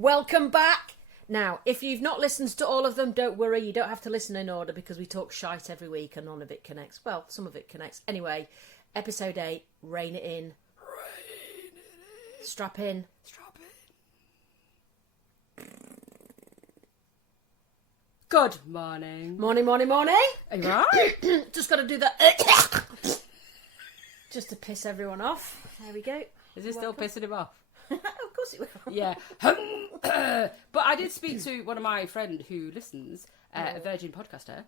Welcome back. Now, if you've not listened to all of them, don't worry. You don't have to listen in order because we talk shite every week and none of it connects. Well, some of it connects. Anyway, episode 8, rein it in. Strap in. Good Morning. morning. Are you alright? Just got to do that. Just to piss everyone off. There we go. Is it still pissing him off? Of course it will. Yeah. But I did speak to one of my friend who listens, a virgin podcaster.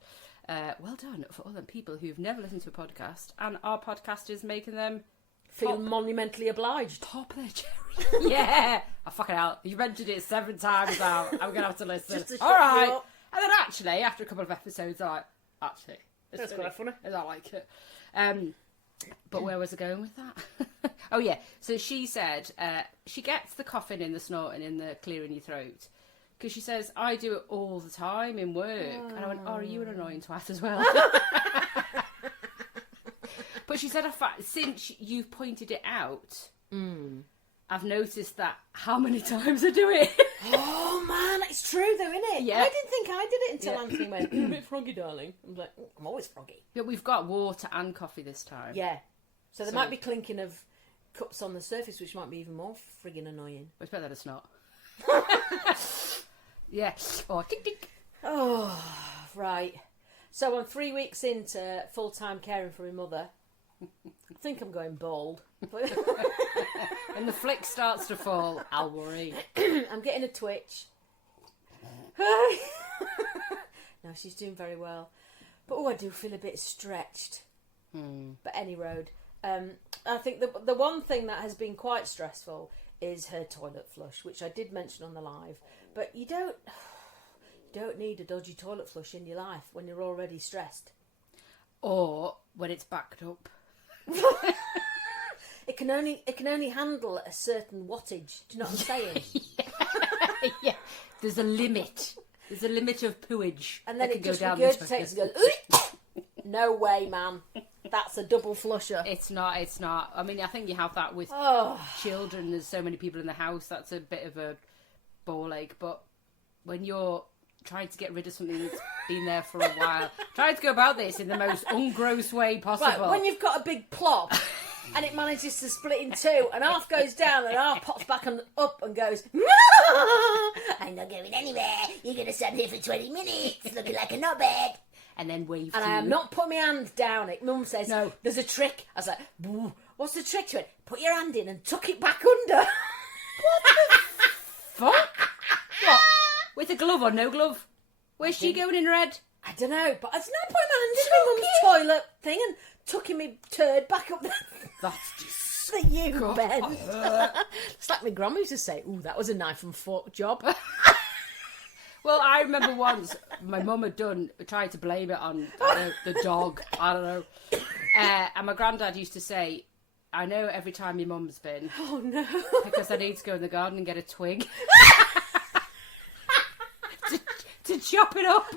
Well done for all them people who've never listened to a podcast, and our podcast is making them Feel monumentally obliged. pop their cherry. Yeah. Oh, fucking hell. You mentioned it 7 times now. I'm going to have to listen. Just to shut All you right. up. And then actually, after a couple of episodes, I'm like, That's quite funny. I like it. But where was I going with that? Oh, yeah. So she said she gets the coughing in, the snorting, in the clearing your throat. Because she says, I do it all the time in work. And I went, oh, are you an annoying twat as well? But she said, since you've pointed it out, I've noticed that how many times I do it. Oh, man, it's true though, isn't it? Yeah. I didn't think I did it until Anthony went, you're a bit froggy, darling. I'm like, I'm always froggy. But we've got water and coffee this time. Yeah. So there might be clinking of cups on the surface, which might be even more frigging annoying. It's better than it's not. Yeah. Oh, tick, tick. Oh, right. So I'm 3 weeks into full-time caring for my mother. I think I'm going bald. When the flick starts to fall, I'll worry. I'm getting a twitch. No, she's doing very well. But I do feel a bit stretched. But any road. I think the one thing that has been quite stressful is her toilet flush, which I did mention on the live. But you don't need a dodgy toilet flush in your life when you're already stressed. Or when it's backed up. It can only handle a certain wattage. Do you know what I'm saying? Yeah. There's a limit. There's a limit of pooage. And then that it can just go down regurgitates and goes, no way, man. That's a double flusher. It's not. I mean, I think you have that with children. There's so many people in the house. That's a bit of a ball ache. But when you're trying to get rid of something that's been there for a while, trying to go about this in the most ungross way possible. Right, when you've got a big plop and it manages to split in two and half goes down and half pops back and up and goes, I'm not going anywhere. You're going to stand here for 20 minutes looking like a knobhead. And then wave And to I am you. not putting my hand down it. Mum says, No. There's a trick. I was like, what's the trick? She went, put your hand in and tuck it back under. Fuck? What? With a glove or no glove? Where's she going in red? I don't know, but it's not putting my hand in my mum's toilet thing and tucking my turd back up there. That's just... that you bend. It's like my grandma used to say, ooh, that was a knife and fork job. Well, I remember once my mum had tried to blame it on the dog. I don't know. And my granddad used to say, I know every time your mum's been. Oh, no. Because I need to go in the garden and get a twig. to chop it up.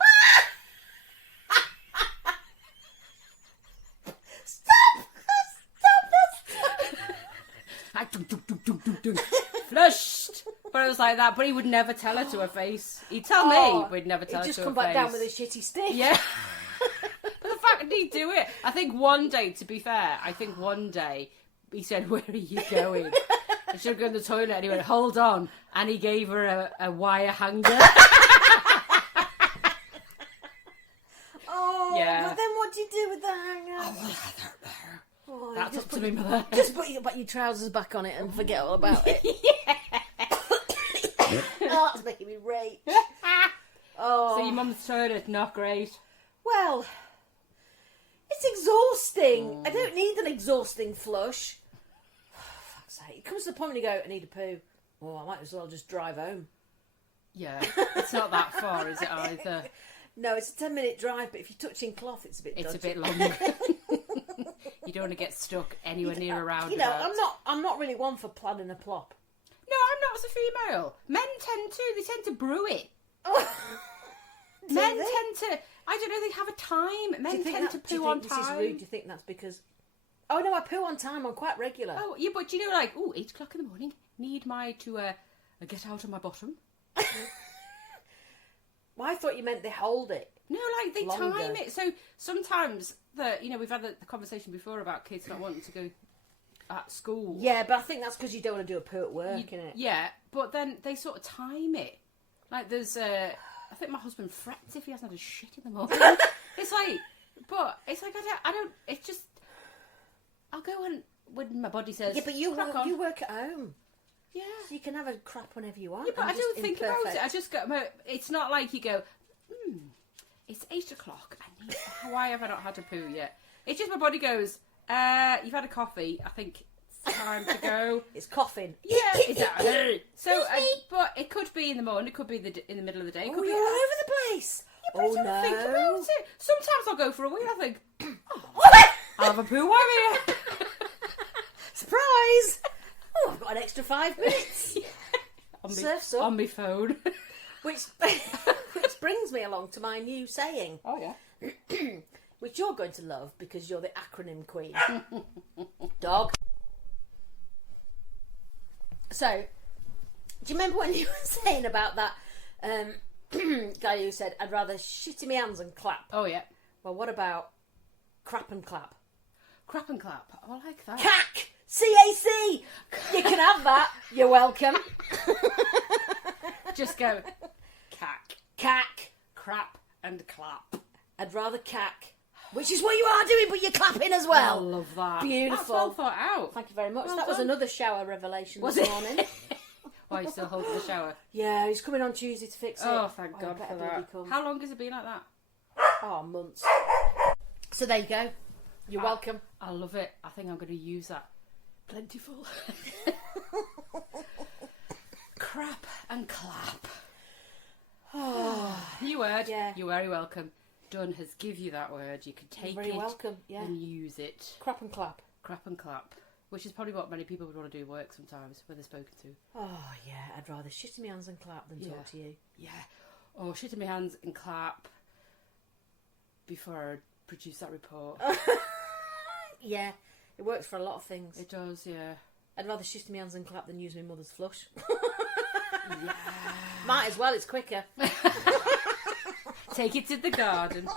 Flushed. But it was like that. But he would never tell her to her face. He'd tell me, but he'd never tell her to her face. He'd just come back down with a shitty stick. Yeah. But the fact that he'd do it. I think one day, to be fair, he said, where are you going? And she'd go in the toilet and he went, hold on. And he gave her a wire hanger. Oh, yeah. But then what do you do with the hanger? Oh, well, I don't know. Oh, That's up to me, mother. Just put your trousers back on it and forget all about it. Oh, that's making me rage. Oh. So your mum's toilet, not great. Well, it's exhausting. I don't need an exhausting flush. Fuck's sake. It comes to the point when you go, I need a poo. Oh, I might as well just drive home. Yeah, it's not that far, is it either? No, it's a 10-minute drive, but if you're touching cloth, it's a bit dodgy. It's a bit longer. You don't want to get stuck anywhere near a roundabout. You know, I'm not really one for planning a plop. No, I'm not as a female. Men tend to brew it. Men tend to, I don't know, they have a time. Men tend to poo on time. This is rude. Do you think that's because... Oh, no, I poo on time. I'm quite regular. Oh, yeah, but you know, like, 8 o'clock in the morning, need to get out of my bottom. Well, I thought you meant they hold it. No, like they Longer. time it. So sometimes we've had the conversation before about kids not wanting to go at school. Yeah, but I think that's because you don't want to do a poo at work, innit? Yeah, but then they sort of time it. Like there's I think my husband frets if he hasn't had a shit in the morning. It's like I don't. It's just I'll go when my body says. Yeah, but you "Crack on." work at home. Yeah. So you can have a crap whenever you want. Yeah, but I'm I don't just think about imperfect. it. I just go. It's not like you go. It's 8 o'clock. Why have I not had a poo yet? It's just my body goes. You've had a coffee. I think it's time to go. It's coughing. Yeah, exactly. So, but it could be in the morning. It could be in the middle of the day. It Oh, could be you're all over the place. Yeah, but I don't think about it. Sometimes I'll go for a wee. I think, I'll have a poo while I'm here. Surprise! Oh, I've got an extra 5 minutes. Surf's up. On my phone. Which brings me along to my new saying. Oh yeah. Which you're going to love because you're the acronym queen. Dog. So, do you remember when you were saying about that guy who said, I'd rather shit in my hands and clap? Oh yeah. Well, what about crap and clap? Crap and clap. Oh, I like that. Cack! CAC! You can have that. You're welcome. Just go. Cack. Cack. Crap and clap. I'd rather cack. Which is what you are doing, but you're clapping as well. I love that. Beautiful. That's well thought out. Thank you very much. Well that was done. another shower revelation Was this it? morning. Why are you still holding the shower? Yeah, he's coming on Tuesday to fix it. Oh, thank God better for bloody that. come. How long has it been like that? Oh, months. So there you go. You're welcome. I love it. I think I'm going to use that. Plentiful. Crap and clap. New word. Yeah. You're very welcome. Dunn has give you that word. You can take You're very it welcome. Yeah. and use it. Crap and clap. Crap and clap. Which is probably what many people would want to do at work sometimes when they're spoken to. Oh, yeah. I'd rather shit in my hands and clap than talk to you. Yeah. Or shit in my hands and clap before I produce that report. Yeah. It works for a lot of things. It does, yeah. I'd rather shit in my hands and clap than use my mother's flush. Yeah. Might as well. It's quicker. Take it to the garden.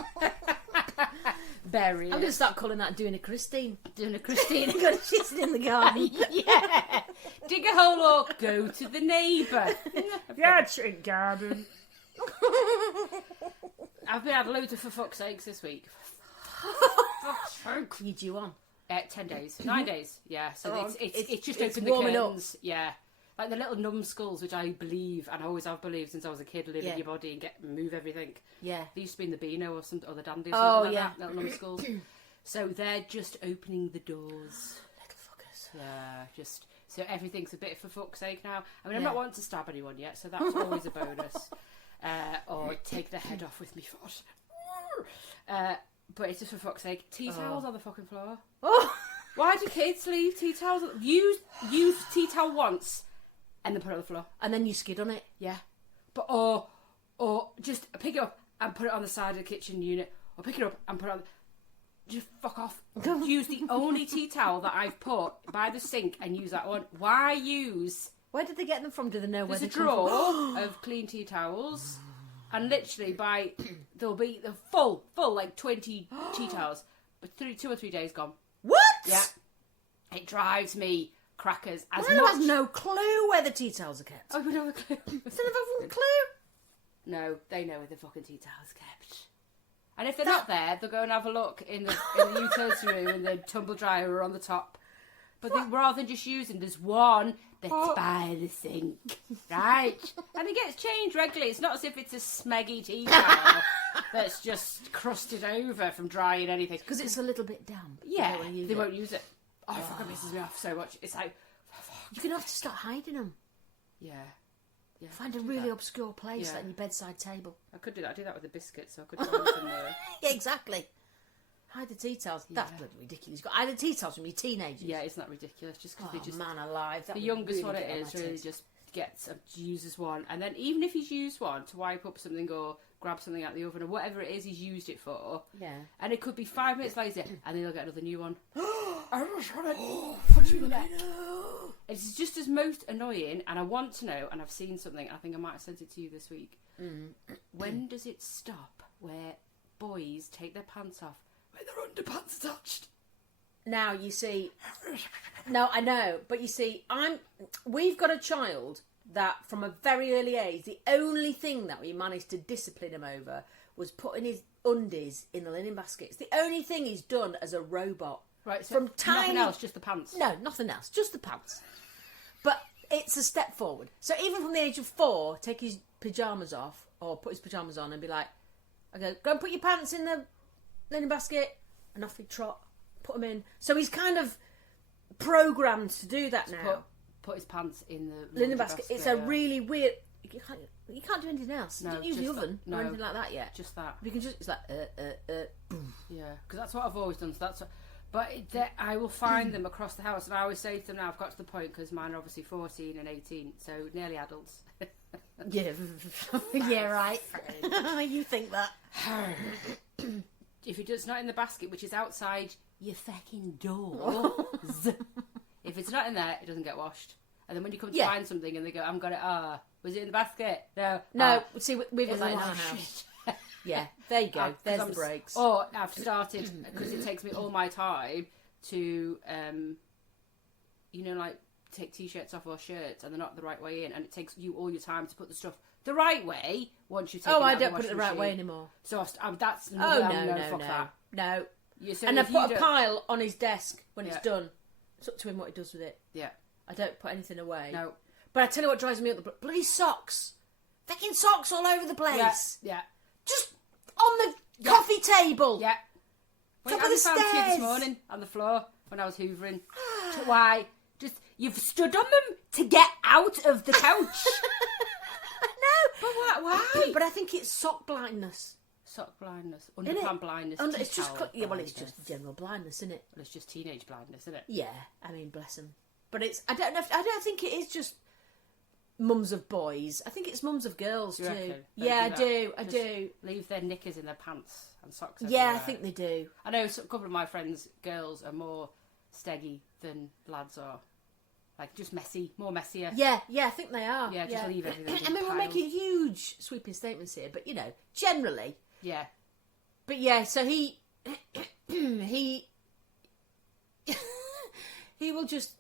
Bury it. I'm going to start calling that doing a Christine. Doing a Christine. Got to shit in the garden. Yeah. Dig a hole or go to the neighbour. Yeah, shit garden. I've been had loads of for fuck's sakes this week. You due on? 10 days. 9 days. Yeah. So Oh, it's just it's opened warming the up. curtains. Yeah. Like the little numbskulls, which I believe, and I always have believed since I was a kid, live in your body and move everything. Yeah. They used to be in the Beano or the Dandy or Oh, something like yeah. that, little numbskulls. So they're just opening the doors. Little fuckers. Yeah, just... So everything's a bit for fuck's sake now. I mean, I'm Yeah. not wanting to stab anyone yet, so that's always a bonus. Or take the head off with me foot. But it's just for fuck's sake. Tea towels on the fucking floor. Oh! Why do kids leave tea towels? Use tea towel once and then put it on the floor. And then you skid on it. Yeah. But or just pick it up and put it on the side of the kitchen unit. Or pick it up and put it on... Just fuck off. Use the only tea towel that I've put by the sink and use that one. Why use... Where did they get them from? Do they know where There's they a come drawer from? of clean tea towels, and literally there'll be the full like 20 tea towels, but 2 or 3 days gone. What? Yeah, it drives me crackers. As Well, much. has no clue where the tea towels are kept. Oh, we don't have a clue. Instead of having a clue. No, they know where the fucking tea towels kept. And if they're not there, they'll go and have a look in the utility room and the tumble dryer are on the top. But rather than just using, there's one that's by the sink, right? And it gets changed regularly. It's not as if it's a smeggy tea towel that's just crusted over from drying anything. Because it's a little bit damp. Yeah, They don't use they it. won't use it. Oh, it fucking pisses me off so much. It's like... You're going to have to start hiding them. Yeah. Find a I could do really that. obscure place, Yeah. like your bedside table. I could do that. I do that with the biscuits, so I could find them there. Yeah, exactly. Hide the tea towels. That's Yeah. bloody ridiculous. You've got to hide the tea towels from your teenagers. Yeah, it's not ridiculous. Just because Oh, they just... man alive. That The would youngest really one it get on is my really tits. just uses one, and then even if he's used one to wipe up something or grab something out of the oven or whatever it is he's used it for, and it could be 5 minutes later, and then he'll get another new one. I just want to punch you in the neck. It's just as most annoying, and I want to know, and I've seen something, I think I might have sent it to you this week. When does it stop where boys take their pants off when their underpants are touched? Now, you see... No, I know, but you see, we've got a child that from a very early age, the only thing that we managed to discipline him over was putting his undies in the linen basket. It's the only thing he's done as a robot. Right, so from nothing else, just the pants? No, nothing else, just the pants. But it's a step forward. So even from the age of 4, take his pyjamas off, or put his pyjamas on and be like, I go and put your pants in the linen basket, and off he'd trot, put them in. So he's kind of programmed to do that now. Put his pants in the linen basket. It's a really weird... You can't do anything else. You don't use the oven or anything like that yet. Just that. You can just... It's like... boom. Yeah, because that's what I've always done. So that's what, but I will find them across the house, and I always say to them now, I've got to the point, because mine are obviously 14 and 18, so nearly adults. Yeah. Yeah, right. You think that. If it's not in the basket, which is outside your fucking door, if it's not in there, it doesn't get washed. And then when you come to find something and they go, I haven't got it, was it in the basket? No. See, we've got that in our house. Yeah, there you go. There's the breaks. Or I've started, because it takes me all my time to, like, take T-shirts off or shirts, and they're not the right way in, and it takes you all your time to put the stuff the right way once you take it out I of the don't put it the right way anymore. So that's no, fuck that. No. So and I put a pile on his desk when it's done. It's up to him what he does with it. Yeah. I don't put anything away. No. But I tell you what drives me up, the bloody socks. Fucking socks all over the place. Yeah. Just on the coffee table. Yeah. Top of the stairs. I found two this morning on the floor when I was hoovering. Why? Just, you've stood on them to get out of the couch. I know. But why? But I think it's sock blindness. Sock blindness. Underpant blindness. It's just it's just general blindness, isn't it? Well, it's just teenage blindness, isn't it? Yeah. I mean, bless them. But I don't think it is just mums of boys. I think it's mums of girls too. Yeah, I do. Leave their knickers in their pants and socks. Yeah, I think they do. I know a couple of my friends' girls are more steggy than lads are. Like, just more messier. Yeah, I think they are. Yeah, just leave everything in I mean, we're making huge sweeping statements here, but, generally. Yeah. But, yeah, so he will just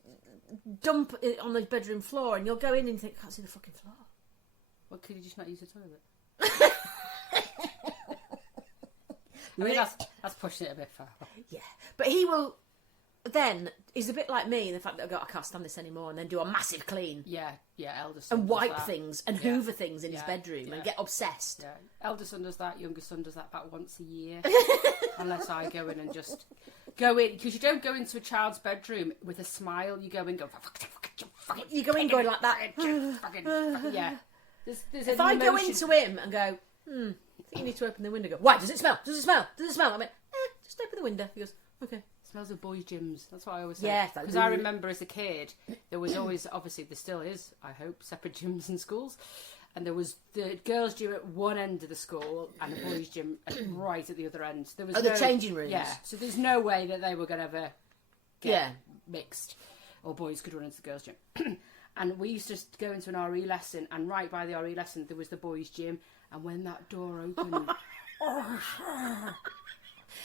dump it on the bedroom floor, and you'll go in and think, I can't see the fucking floor. Well, could you just not use the toilet? I mean, that's pushing it a bit far. Yeah, but he will... Then he's a bit like me in the fact that I can't stand this anymore, and then do a massive clean. Yeah, elder son and wipe things and hoover things in his bedroom and get obsessed. Yeah, elder son does that. Younger son does that about once a year, unless I go in and just go in, because you don't go into a child's bedroom with a smile. You go in, you go in going like that. Yeah. If I go into him and go, I think you need to open the window. Go, why does it smell? Does it smell? Does it smell? I mean, just open the window. He goes, okay. Smells of boys' gyms. That's what I always say. Yeah, because I remember as a kid, there was always, obviously there still is, I hope, separate gyms in schools, and there was the girls' gym at one end of the school and the boys' gym right at the other end. There was the changing rooms. Yeah, so there's no way that they were going to ever get mixed, or boys could run into the girls' gym. And we used to go into an RE lesson, and right by the RE lesson there was the boys' gym, and when that door opened.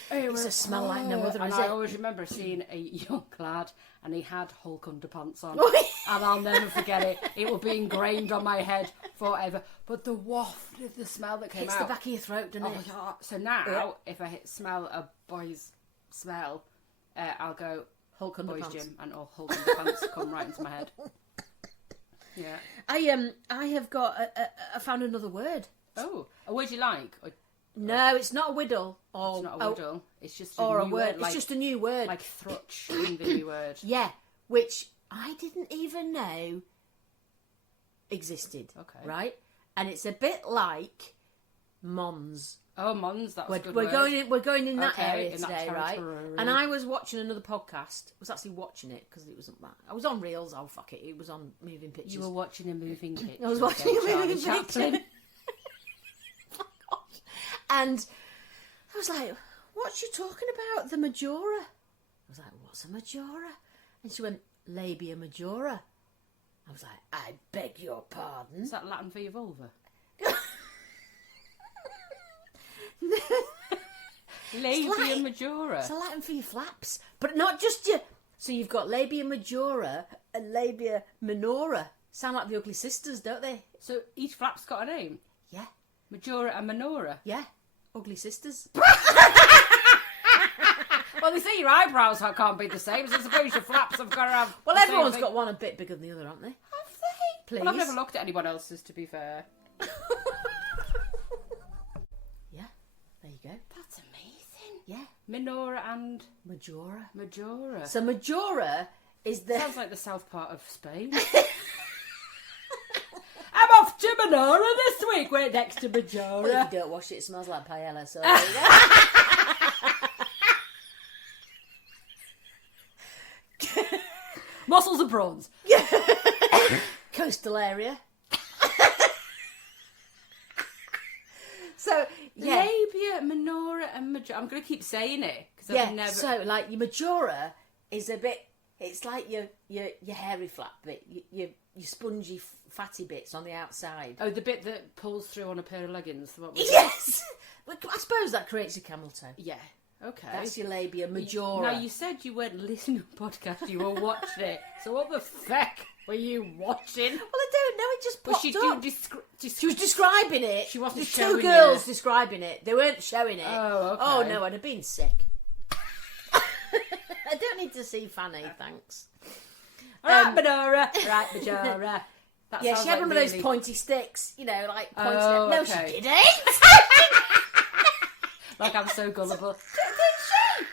It's a smell like no other, and is I it? always remember seeing a young lad, and he had Hulk underpants on, and I'll never forget it. It will be ingrained on my head forever. But the waft of the smell that came hits out, the back of your throat, doesn't it? So now, if I smell a boy's smell, I'll go Hulk underpants. Boys' gym, and all Hulk underpants come right into my head. Yeah. I have got. I found another word. Oh, a word you like? No, it's not a whittle. Or, it's not a whittle. It's just a new word. Like, it's just a new word. Like thrutch in the new word. Yeah, which I didn't even know existed. Okay. Right? And it's a bit like mons. Oh, Mons, that was a good We're word. going in that Okay, area in that today, right? territory. And I was watching another podcast. I was actually watching it because it wasn't that. I was on Reels. Oh fuck it! It was on Moving Pictures. You were watching a moving picture. I was watching a moving Charlie picture. Chaplin. Oh, gosh. And I was like, "What's she talking about? The Majora?" I was like, "What's a Majora?" And she went, "Labia Majora." I was like, "I beg your pardon." Is that Latin for your vulva? Labia Majora. It's a Latin for your flaps, but not just your. So you've got Labia Majora and Labia Minora. Sound like the Ugly Sisters, don't they? So each flap's got a name? Yeah, Majora and Minora? yeah, Ugly Sisters. Well, they say your eyebrows can't be the same, so I suppose your flaps have got to have... Well, the same everyone's thing. got one a bit bigger than the other, haven't they? Have they? Please. Well, I've never looked at anyone else's, to be fair. Yeah, there you go. That's amazing. Yeah, Minora and Majora. Majora. So Majora is the. Sounds like the south part of Spain. I'm off to Minora this week. We're next to Majora. Well, if you don't wash it, it smells like paella. So there you go. Mussels and prawns. Coastal area. So yeah, Labia, Minora and Majora. I'm going to keep saying it because yeah. I've never... So like your Majora is a bit. It's like your hairy flap bit, your spongy fatty bits on the outside. Oh, the bit that pulls through on a pair of leggings. What was Yes, I suppose that creates your camel toe. Yeah. Okay. That's your labia majora. Now, you said you weren't listening to a podcast, you were watching it. So what the fuck were you watching? Well, I don't know. It just Was popped she up. doing She was describing it. She wasn't There's showing two girls you. describing it. They weren't showing it. Oh, okay. Oh no, I'd have been sick. I don't need to see Fanny, thanks. Right, Minora. Right, Majora. That Yeah, sounds she had like one of those really- pointy sticks, you know, like pointy. Oh, No, okay. she didn't. Like I'm so gullible. Did she?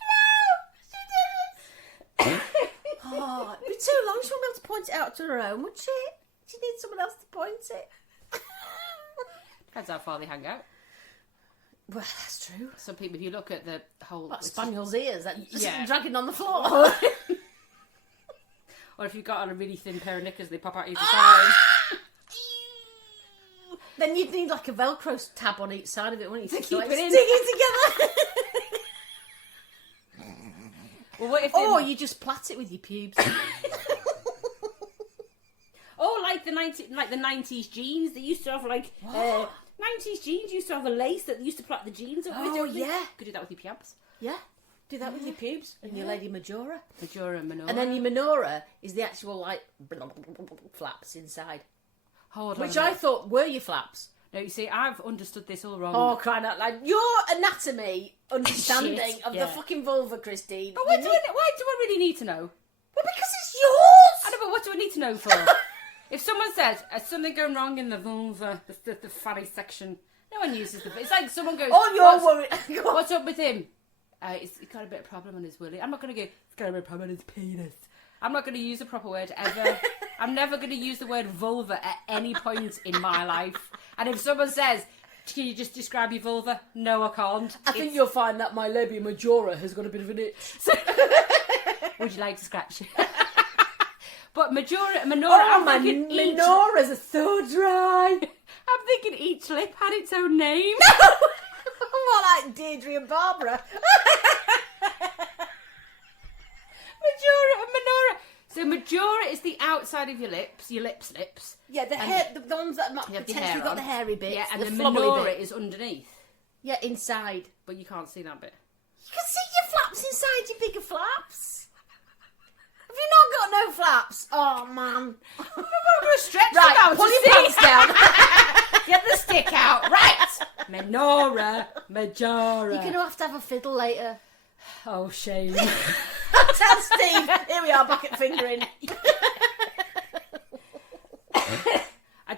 No, she didn't. Oh, it'd be too long. She wouldn't be able to point it out to her own, would she? She needs someone else to point it. Depends how far they hang out. Well, that's true. Some people, if you look at the whole... Like spaniel's ears, that just Yeah. dragging on the floor. Or if you've got on a really thin pair of knickers, they pop out either Ah! side. Then you'd need like a Velcro tab on each side of it, wouldn't you? To keep like, it in. stick it together. Well, what if they... Or you just plait it with your pubes. Oh, like the 90s jeans. They used to have 90s jeans used to have a lace that used to plait the jeans up with. Oh, don't they? yeah. Could do that with your pubs. Yeah. Do that with your pubes and your lady Majora. Majora and Minora. And then your Minora is the actual like flaps inside. Hold on Which a I minute. thought were your flaps. No, you see, I've understood this all wrong. Oh, crying out loud. Your anatomy understanding Shit, of yeah. the fucking vulva, Christine. But why you do need- I really need to know? Well, because it's yours! I know, but what do I need to know for? If someone says, something going wrong in the vulva, the fatty section, no one uses the... It's like someone goes, All you're worried... what's up with him? He's got a bit of problem on his willy. I'm not going to go, he's got a bit of problem on his penis. I'm not going to use a proper word ever. I'm never going to use the word vulva at any point in my life. And if someone says, can you just describe your vulva? No, I can't. I think you'll find that my labia majora has got a bit of an itch. Would you like to scratch? But Minora, Oh, I'm my thinking each... Minoras are so dry. I'm thinking each lip had its own name. More like Deirdre and Barbara. Majora and Minora. So Majora is the outside of your lips, lips. Yeah, the hair, the ones that might You have your potentially hair got on. the hairy bits. Yeah, and the flobbly Minora bit. is underneath. Yeah, inside. But you can't see that bit. You can see your flaps inside your bigger flaps. Have you not got no flaps? Oh, man. I'm going to stretch Right, them out pull to your see. pants down. Get the stick out. Right. Minora, Majora. You're going to have a fiddle later. Oh, shame. Tell Steve. Here we are, back at fingering.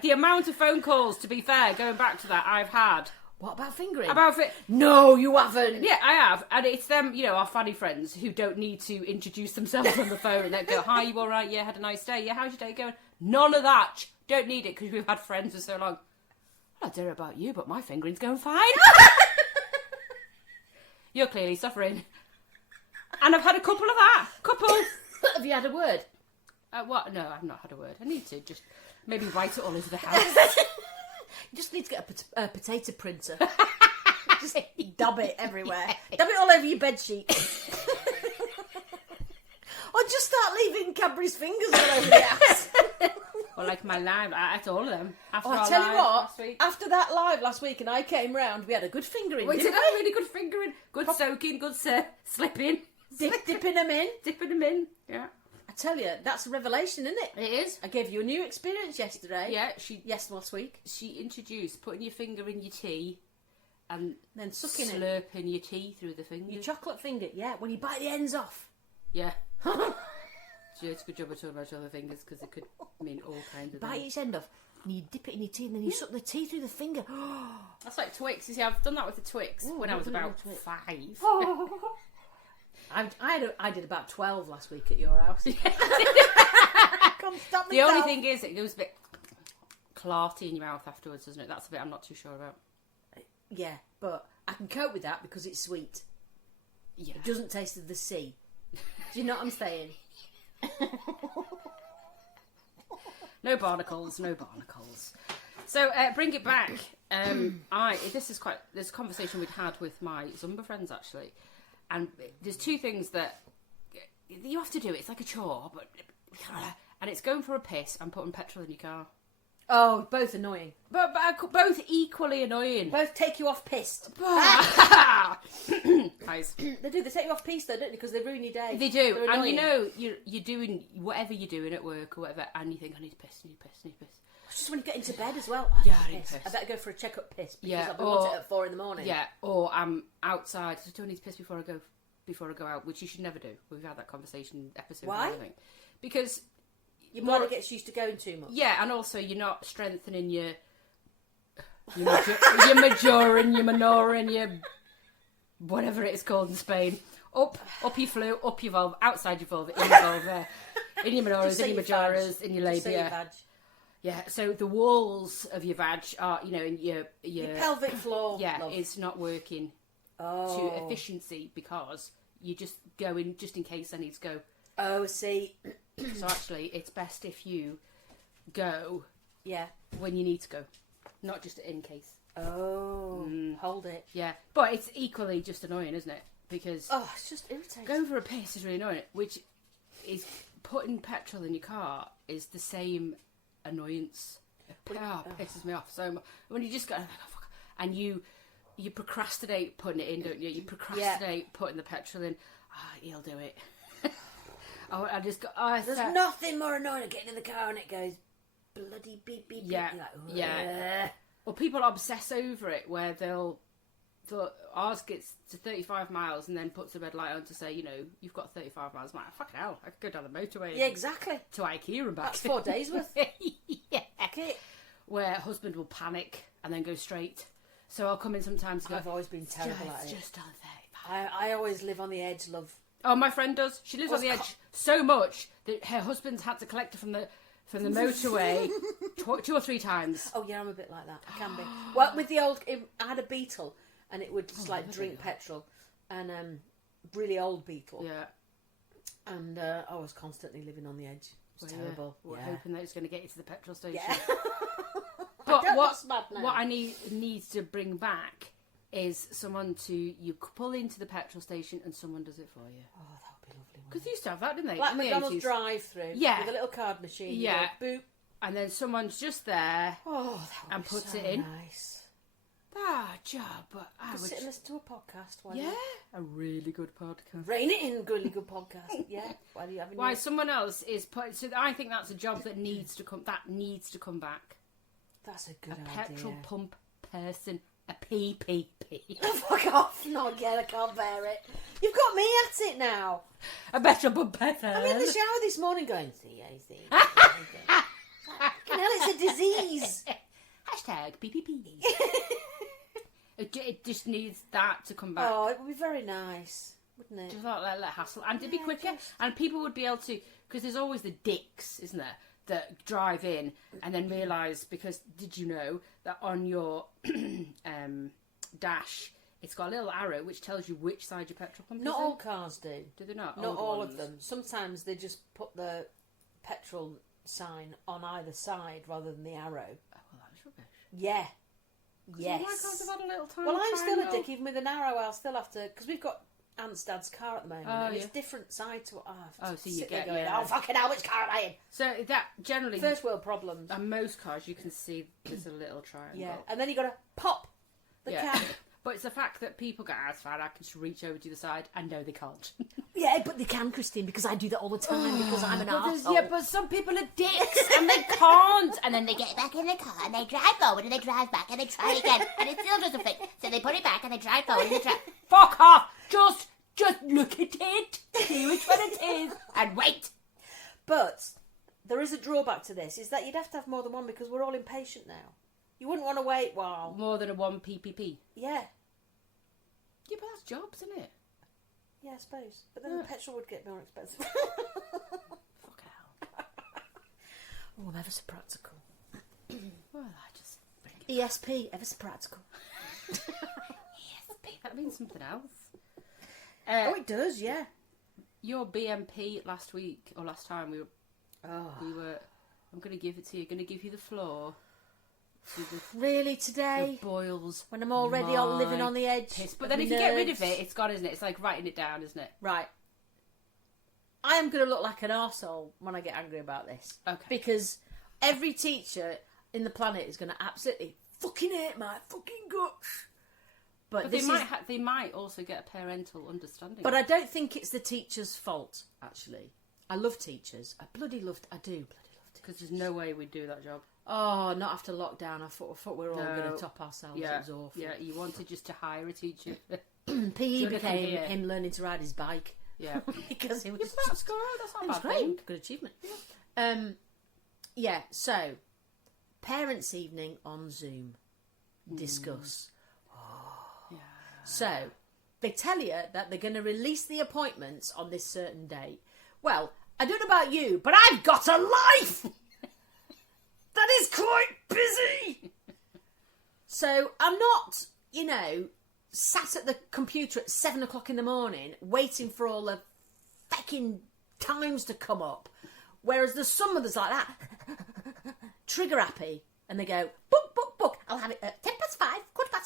The amount of phone calls, to be fair, going back to that, I've had. What about fingering? No, you haven't. Yeah, I have. And it's them, our funny friends who don't need to introduce themselves on the phone. They go, hi, you all right? Yeah, had a nice day. Yeah, how's your day going? None of that. Don't need it because we've had friends for so long. I don't know about you, but my fingering's going fine. You're clearly suffering. And I've had a couple of that. Have you had a word? What? No, I've not had a word. I need to just maybe write it all over the house. You just need to get a potato printer. Just dab it everywhere. Dab it all over your bedsheet. Or just start leaving Cadbury's fingers all over the house. Or like my live, I ate all of them. After I our tell you live what, last week. after that live last week and I came round, we had a good fingering. We did didn't a really good fingering, good soaking, good slipping. Dipping them in. Dipping them in, yeah. I tell you, that's a revelation, isn't it? It is. I gave you a new experience yesterday. Yeah, last week. She introduced putting your finger in your tea and then sucking slurping your tea through the finger. Your chocolate finger, yeah, when you bite the ends off. Yeah. She did a good job of talking about other fingers because it could mean all kinds of Bite things. each end off, and you dip it in your tea, and then you suck the tea through the finger. That's like Twix. You see, I've done that with the Twix when I was about 5. I did about 12 last week at your house. Come stop me. The only thing is, it goes a bit clarty in your mouth afterwards, doesn't it? That's a bit I'm not too sure about. Yeah, but I can cope with that because it's sweet. Yeah. It doesn't taste of the sea. Do you know what I'm saying? No barnacles, no barnacles. So bring it back. This is a conversation we'd had with my Zumba friends actually, and there's two things that you have to do. It's like a chore, and it's going for a piss and putting petrol in your car. Oh, both annoying. But both equally annoying. Both take you off pissed. Guys. They do. They take you off piste though, don't they? Because they ruin your day. They do. They're And annoying. you know, you're doing whatever you're doing at work or whatever, and you think, I need to piss, need to piss, need to piss. Just when you get into bed as well. Yeah, I need to piss. I better go for a check-up piss because Yeah, I've been wanting it at 4 a.m. Yeah, or I'm outside. So do I need to piss before I go out? Which you should never do. We've had that conversation episode. Why? I think. Because your body gets used to going too much. Yeah, and also you're not strengthening your Majora and your Minora and your whatever it is called in Spain. Up your flu, up your vulva, outside your vulva, in your vulva, in your Minoras, in your Majoras, in your labia. Yeah, so the walls of your vag are, in your pelvic floor. Yeah, love. it's not working to efficiency because you just go in just in case I need to go. Oh, see. So actually, it's best if you go. Yeah. When you need to go, not just in case. Oh, hold it. Yeah, but it's equally just annoying, isn't it? Because it's just irritating. Going for a piss is really annoying. Which is putting petrol in your car is the same annoyance. It pisses me off so much when you just go, oh, fuck. And you procrastinate putting it in, don't you? You procrastinate putting the petrol in. He'll do it. I just go. There's nothing more annoying than getting in the car and it goes bloody beep beep. Yeah, beep. yeah. Or people obsess over it, where ours gets to 35 miles and then puts the red light on to say, you've got 35 miles. I'm like, fucking hell, I could go down the motorway. Yeah, exactly. To IKEA and back. That's 4 days worth. Yeah. Okay. Where husband will panic and then go straight. So I'll come in sometimes and go, I've always been terrible at it. Just on 35. I always live on the edge, love. Oh, my friend does. She lives on the edge so much that her husband's had to collect her from the motorway 2 or 3 times. Oh yeah, I'm a bit like that. I can be. Well, with the old, I had a Beetle, and it would just drink petrol, and really old Beetle. Yeah. And I was constantly living on the edge. It was terrible. We're hoping that it's going to get you to the petrol station. Yeah. But what I need to bring back is someone you pull into the petrol station and someone does it for you. Oh, that would be lovely. Because they used to have that, didn't they? Like McDonald's drive-through. Yeah. With a little card machine. Yeah. You go, boop. And then someone's just there and puts so it in. Nice. Job, but I would sit and listen to a podcast. A really good podcast. Rein it in, really good podcast. Yeah. While you having someone else is put. So I think that's a job that needs to come. That needs to come back. That's a good idea. Petrol pump person. A PPP. Fuck off. Not again, I can't bear it. You've got me at it now. A petrol pump person. I'm in the shower this morning going, see. Hell, it's a disease. Hashtag PPP. It just needs that to come back. Oh, it would be very nice, wouldn't it? Just like let hassle. And it'd be quicker. And people would be able to... Because there's always the dicks, isn't there? that drive in and then realise, because did you know that on your dash it's got a little arrow which tells you which side your petrol pump is Not in? all cars do. Do they not? Not Old all ones? of them. Sometimes they just put the petrol sign on either side rather than the arrow. Oh, well, that's rubbish. Yeah. Yes. Why can't they have had a little tiny Well, I'm still a triangle? dick even with an arrow. I'll still have to, because we've got Aunt's dad's car at the moment. Oh, and yeah. It's different side to what I have to Oh, so you sit there get, going, yeah. oh fucking hell, which car am I in? So that generally, First world problems. on most cars, you can see there's a little triangle. Yeah, and then you got to pop the cap. But it's the fact that people go, "Ah, it's fine, I can just reach over to the side," and no, they can't. Yeah, but they can, Christine, because I do that all the time because I'm an arsehole. Yeah, but some people are dicks and they can't. And then they get back in the car and they drive forward and they drive back and they try again and it still doesn't fit. So they put it back and they drive forward and they try. Fuck off! Just look at it, see which one it is, and wait. But there is a drawback to this, is that you'd have to have more than one because we're all impatient now. You wouldn't want to wait while... More than a 1 PPP. Yeah. Yeah, but that's jobs, isn't it? Yeah, I suppose. But then the petrol would get more expensive. Fuck hell. Oh, I'm ever so practical. Well, I just bring it. ESP, ever so practical. ESP, that means something else. Oh, it does, yeah. Your BMP last week, or last time, we were... Oh. I'm going to give it to you. Going to give you the floor. Really, today? The boils. When I'm already all living on the edge. Piss. But then if you get rid of it, it's gone, isn't it? It's like writing it down, isn't it? Right. I am going to look like an arsehole when I get angry about this. Okay. Because every teacher in the planet is going to absolutely fucking hate my fucking guts. But they might also get a parental understanding. But I don't think it's the teacher's fault, actually. I love teachers. I do bloody love teachers. Because there's no way we'd do that job. Oh, not after lockdown. I thought we were all going to top ourselves. Yeah, It was awful. yeah. You wanted just to hire a teacher. PE became him learning to ride his bike. Yeah, Because it was that's good. That's not it a was bad great. thing. Good achievement. Yeah, so parents' evening on Zoom. Discuss. Yeah. So they tell you that they're going to release the appointments on this certain date. Well, I don't know about you, but I've got a life that is quite busy. So I'm not, sat at the computer at 7 o'clock in the morning waiting for all the fucking times to come up. Whereas there's some mothers like that, trigger happy, and they go, book, I'll have it at 5:10,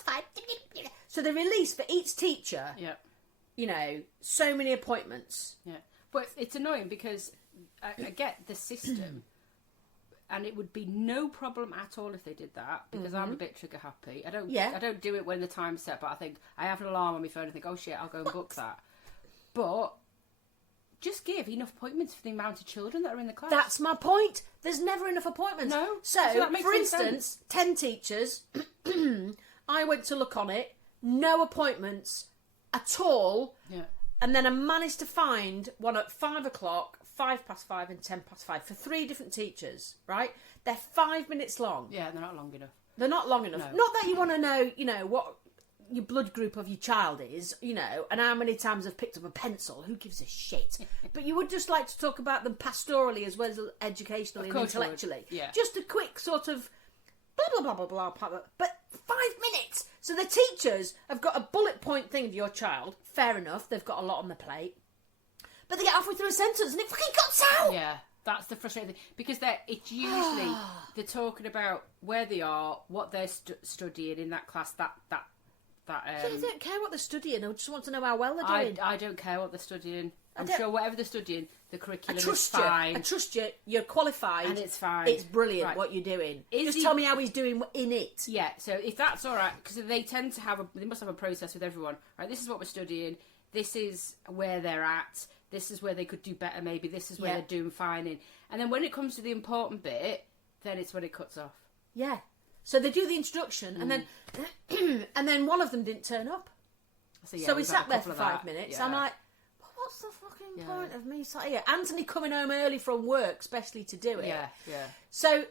5:15. So they release for each teacher, Yeah. So many appointments. Yeah. But it's annoying because I get the system, and it would be no problem at all if they did that, because I'm a bit trigger happy. I don't do it when the time's set, but I think I have an alarm on my phone and think, oh shit, I'll go and book that. But just give enough appointments for the amount of children that are in the class. That's my point. There's never enough appointments. No. So that makes for no instance, 10 teachers, I went to look on it, no appointments at all. Yeah. And then I managed to find one at 5 o'clock, 5:05 and 5:10 for 3 different teachers, right? They're 5 minutes long. Yeah, they're not long enough. They're not long enough. No. Not that you want to know, what your blood group of your child is, and how many times they've picked up a pencil. Who gives a shit? But you would just like to talk about them pastorally as well as educationally and intellectually. Yeah. Just a quick sort of blah, blah, blah, blah, blah, blah. But 5 minutes. So the teachers have got a bullet point thing of your child. Fair enough. They've got a lot on their plate. But they get halfway through a sentence and it fucking cuts out. Yeah, that's the frustrating thing. Because it's usually, they're talking about where they are, what they're studying in that class, that So they don't care what they're studying. They just want to know how well they're doing. I don't care what they're studying. I'm sure whatever they're studying, the curriculum is I fine. trust you. You're qualified. And it's fine. It's brilliant Right. what you're doing. Is Just he- tell me how he's doing in it. Yeah, so if that's all right, because they tend to they must have a process with everyone. Right, this is what we're studying. This is where they're at. This is where they could do better. Maybe this is where they're doing fine in. And then when it comes to the important bit, then it's when it cuts off. Yeah. So they do the introduction, and then and then one of them didn't turn up. So we sat there for 5 minutes. Yeah. I'm like, well, what's the fucking point of me sat here? Anthony coming home early from work, especially to do it. Yeah. So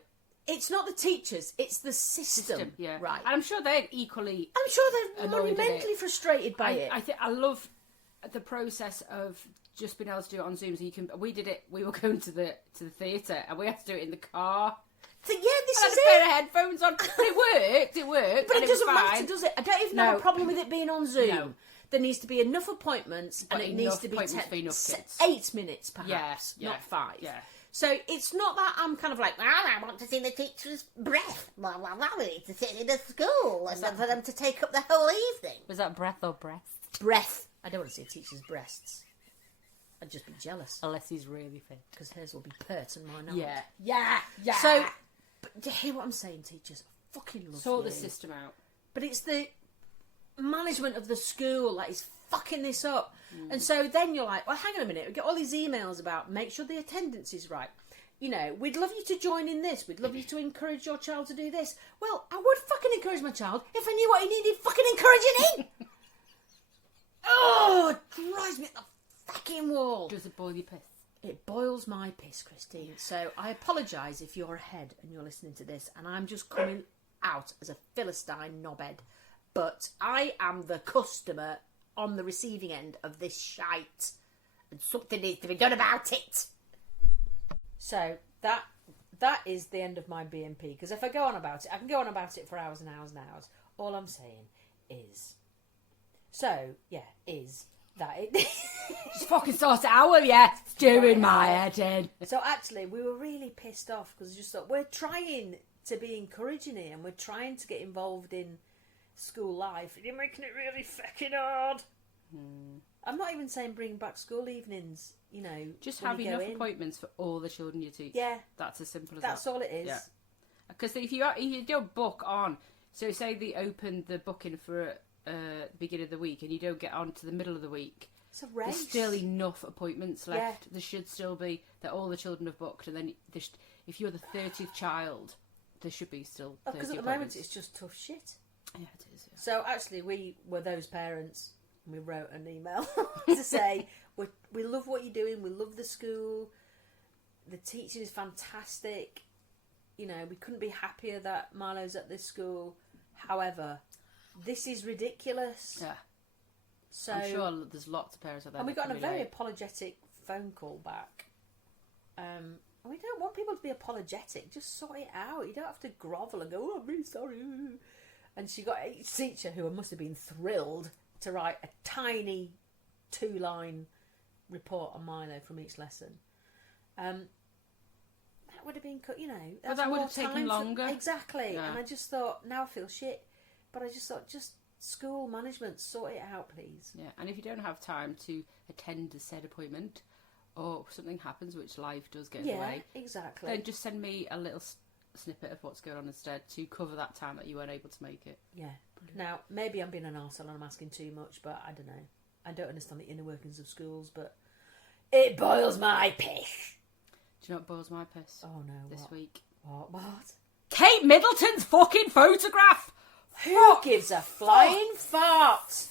it's not the teachers; it's the system. Yeah, Right. And I'm sure they're equally. I'm sure they're annoyed at monumentally it. frustrated by it. I love the process of just been able to do it on Zoom. So we did it. We were going to the theatre, and we had to do it in the car. So, yeah, this I had is a pair it. of headphones on. But it worked. But and it doesn't was matter, fine. does it? I don't even have a problem with it being on Zoom. No. There needs to be enough appointments, But and it needs enough to be appointments for enough kids. 8 minutes, perhaps, Yeah, not 5. Yeah. So it's not that I'm kind of like, Well, I want to see the teacher's breath. Well, we need to sit in the school and for them to take up the whole evening. Was that breath or breast? breath. I don't want to see a teacher's breasts. I'd just be jealous. Unless he's really fit. Because hers will be pert and mine aren't. Yeah. So, but do you hear what I'm saying, teachers? I fucking love Sort you. the system out. But it's the management of the school that is fucking this up. And so then you're like, well, hang on a minute. We get all these emails about make sure the attendance is right. You know, we'd love you to join in this. We'd love you to encourage your child to do this. Well, I would fucking encourage my child if I knew what he needed fucking encouraging in. Oh, it drives me up the fucking wall. Does it boil your piss? It boils my piss, Christine. So I apologise if you're ahead and you're listening to this and I'm just coming out as a Philistine knobhead. But I am the customer on the receiving end of this shite. And something needs to be done about it. So that is the end of my BMP. Because if I go on about it, I can go on about it for hours and hours and hours. All I'm saying is... So, yeah, is that it... Just fucking sort it out with you. It's doing my head in. So actually, we were really pissed off because I just thought, we're trying to be encouraging here and we're trying to get involved in school life. And you're making it really fucking hard. I'm not even saying bring back school evenings, you know. Just when have you go enough in. appointments for all the children you teach. Yeah. That's as simple as that. That's all it is. Yeah. Because if you don't book on, so say they open the booking for the beginning of the week and you don't get on to the middle of the week, It's a race. there's still enough appointments left. Yeah. There should still be that all the children have booked, and then if you're the 30th child, there should be still 30 Because at the moment appointments. it's just tough shit. Yeah, it is. Yeah. So actually, we were those parents. And we wrote an email to say we love what you're doing. We love the school. The teaching is fantastic. You know, we couldn't be happier that Milo's at this school. However, this is ridiculous. Yeah. So I'm sure there's lots of parents out there. and we that got a can very relate. apologetic phone call back. And we don't want people to be apologetic. Just sort it out. You don't have to grovel and go, "Oh, I'm really sorry." And she got a teacher who must have been thrilled to write a tiny 2-line report on Milo from each lesson. That would have been, you know, that's that would more have taken time longer. Exactly. Yeah. And I just thought, now I feel shit. But I just thought, just school management, sort it out, please. Yeah, and if you don't have time to attend a said appointment, or something happens, which life does get in the way, exactly. then just send me a little snippet of what's going on instead to cover that time that you weren't able to make it. Yeah. Now, maybe I'm being an arsehole and I'm asking too much, but I don't know. I don't understand the inner workings of schools, but it boils my piss. Do you know what boils my piss? Oh no, This what? week. What? Kate Middleton's fucking photograph! Who gives a flying fart?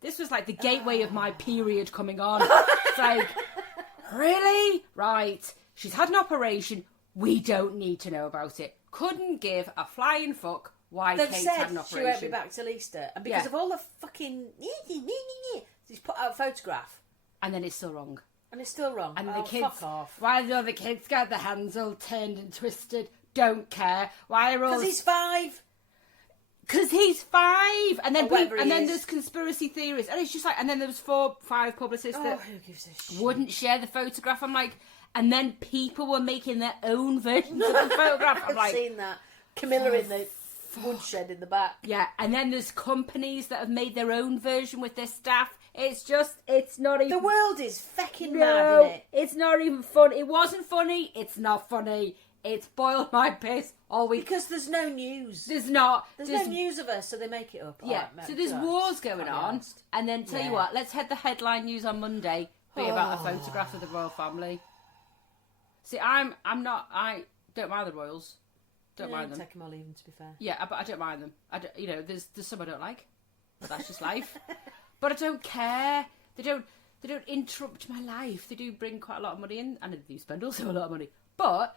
This was like the gateway of my period coming on. It's like, really? Right. She's had an operation. We don't need to know about it. Couldn't give a flying fuck why They've Kate's said had an she operation. won't be back till Easter, and because Yeah. of all the fucking, she's put out a photograph, And then it's still wrong. and it's still wrong. And oh, the kids, fuck off. why do the kids got the hands all turned and twisted? Don't care. Why are all? Because he's 5. Because he's 5, and then Or whatever he and then is. there's conspiracy theories, and it's just like, and then there was 5 publicists Oh, that who gives a shit? wouldn't share the photograph. I'm like, and then people were making their own versions of the photograph. I'm I've like, seen that. Camilla in the woodshed in the back. yeah, and then there's companies that have made their own version with their staff. It's not even. The world is fecking mad, No, isn't it? it's not even fun. It wasn't funny. It's not funny. It's boiled my piss all week. Because there's no news. There's not. There's no news of us, so they make it up. Yeah, Alright, mate, so there's just wars going can't be on, arsed. and then tell you Yeah. what, let's head the headline news on Monday be about a photograph of the royal family. See, I don't mind the royals, don't mind them. Take them or leave them, to be fair. Yeah, but I don't mind them. There's some I don't like, but that's just life. But I don't care. They don't interrupt my life. They do bring quite a lot of money in, and they do spend also a lot of money. But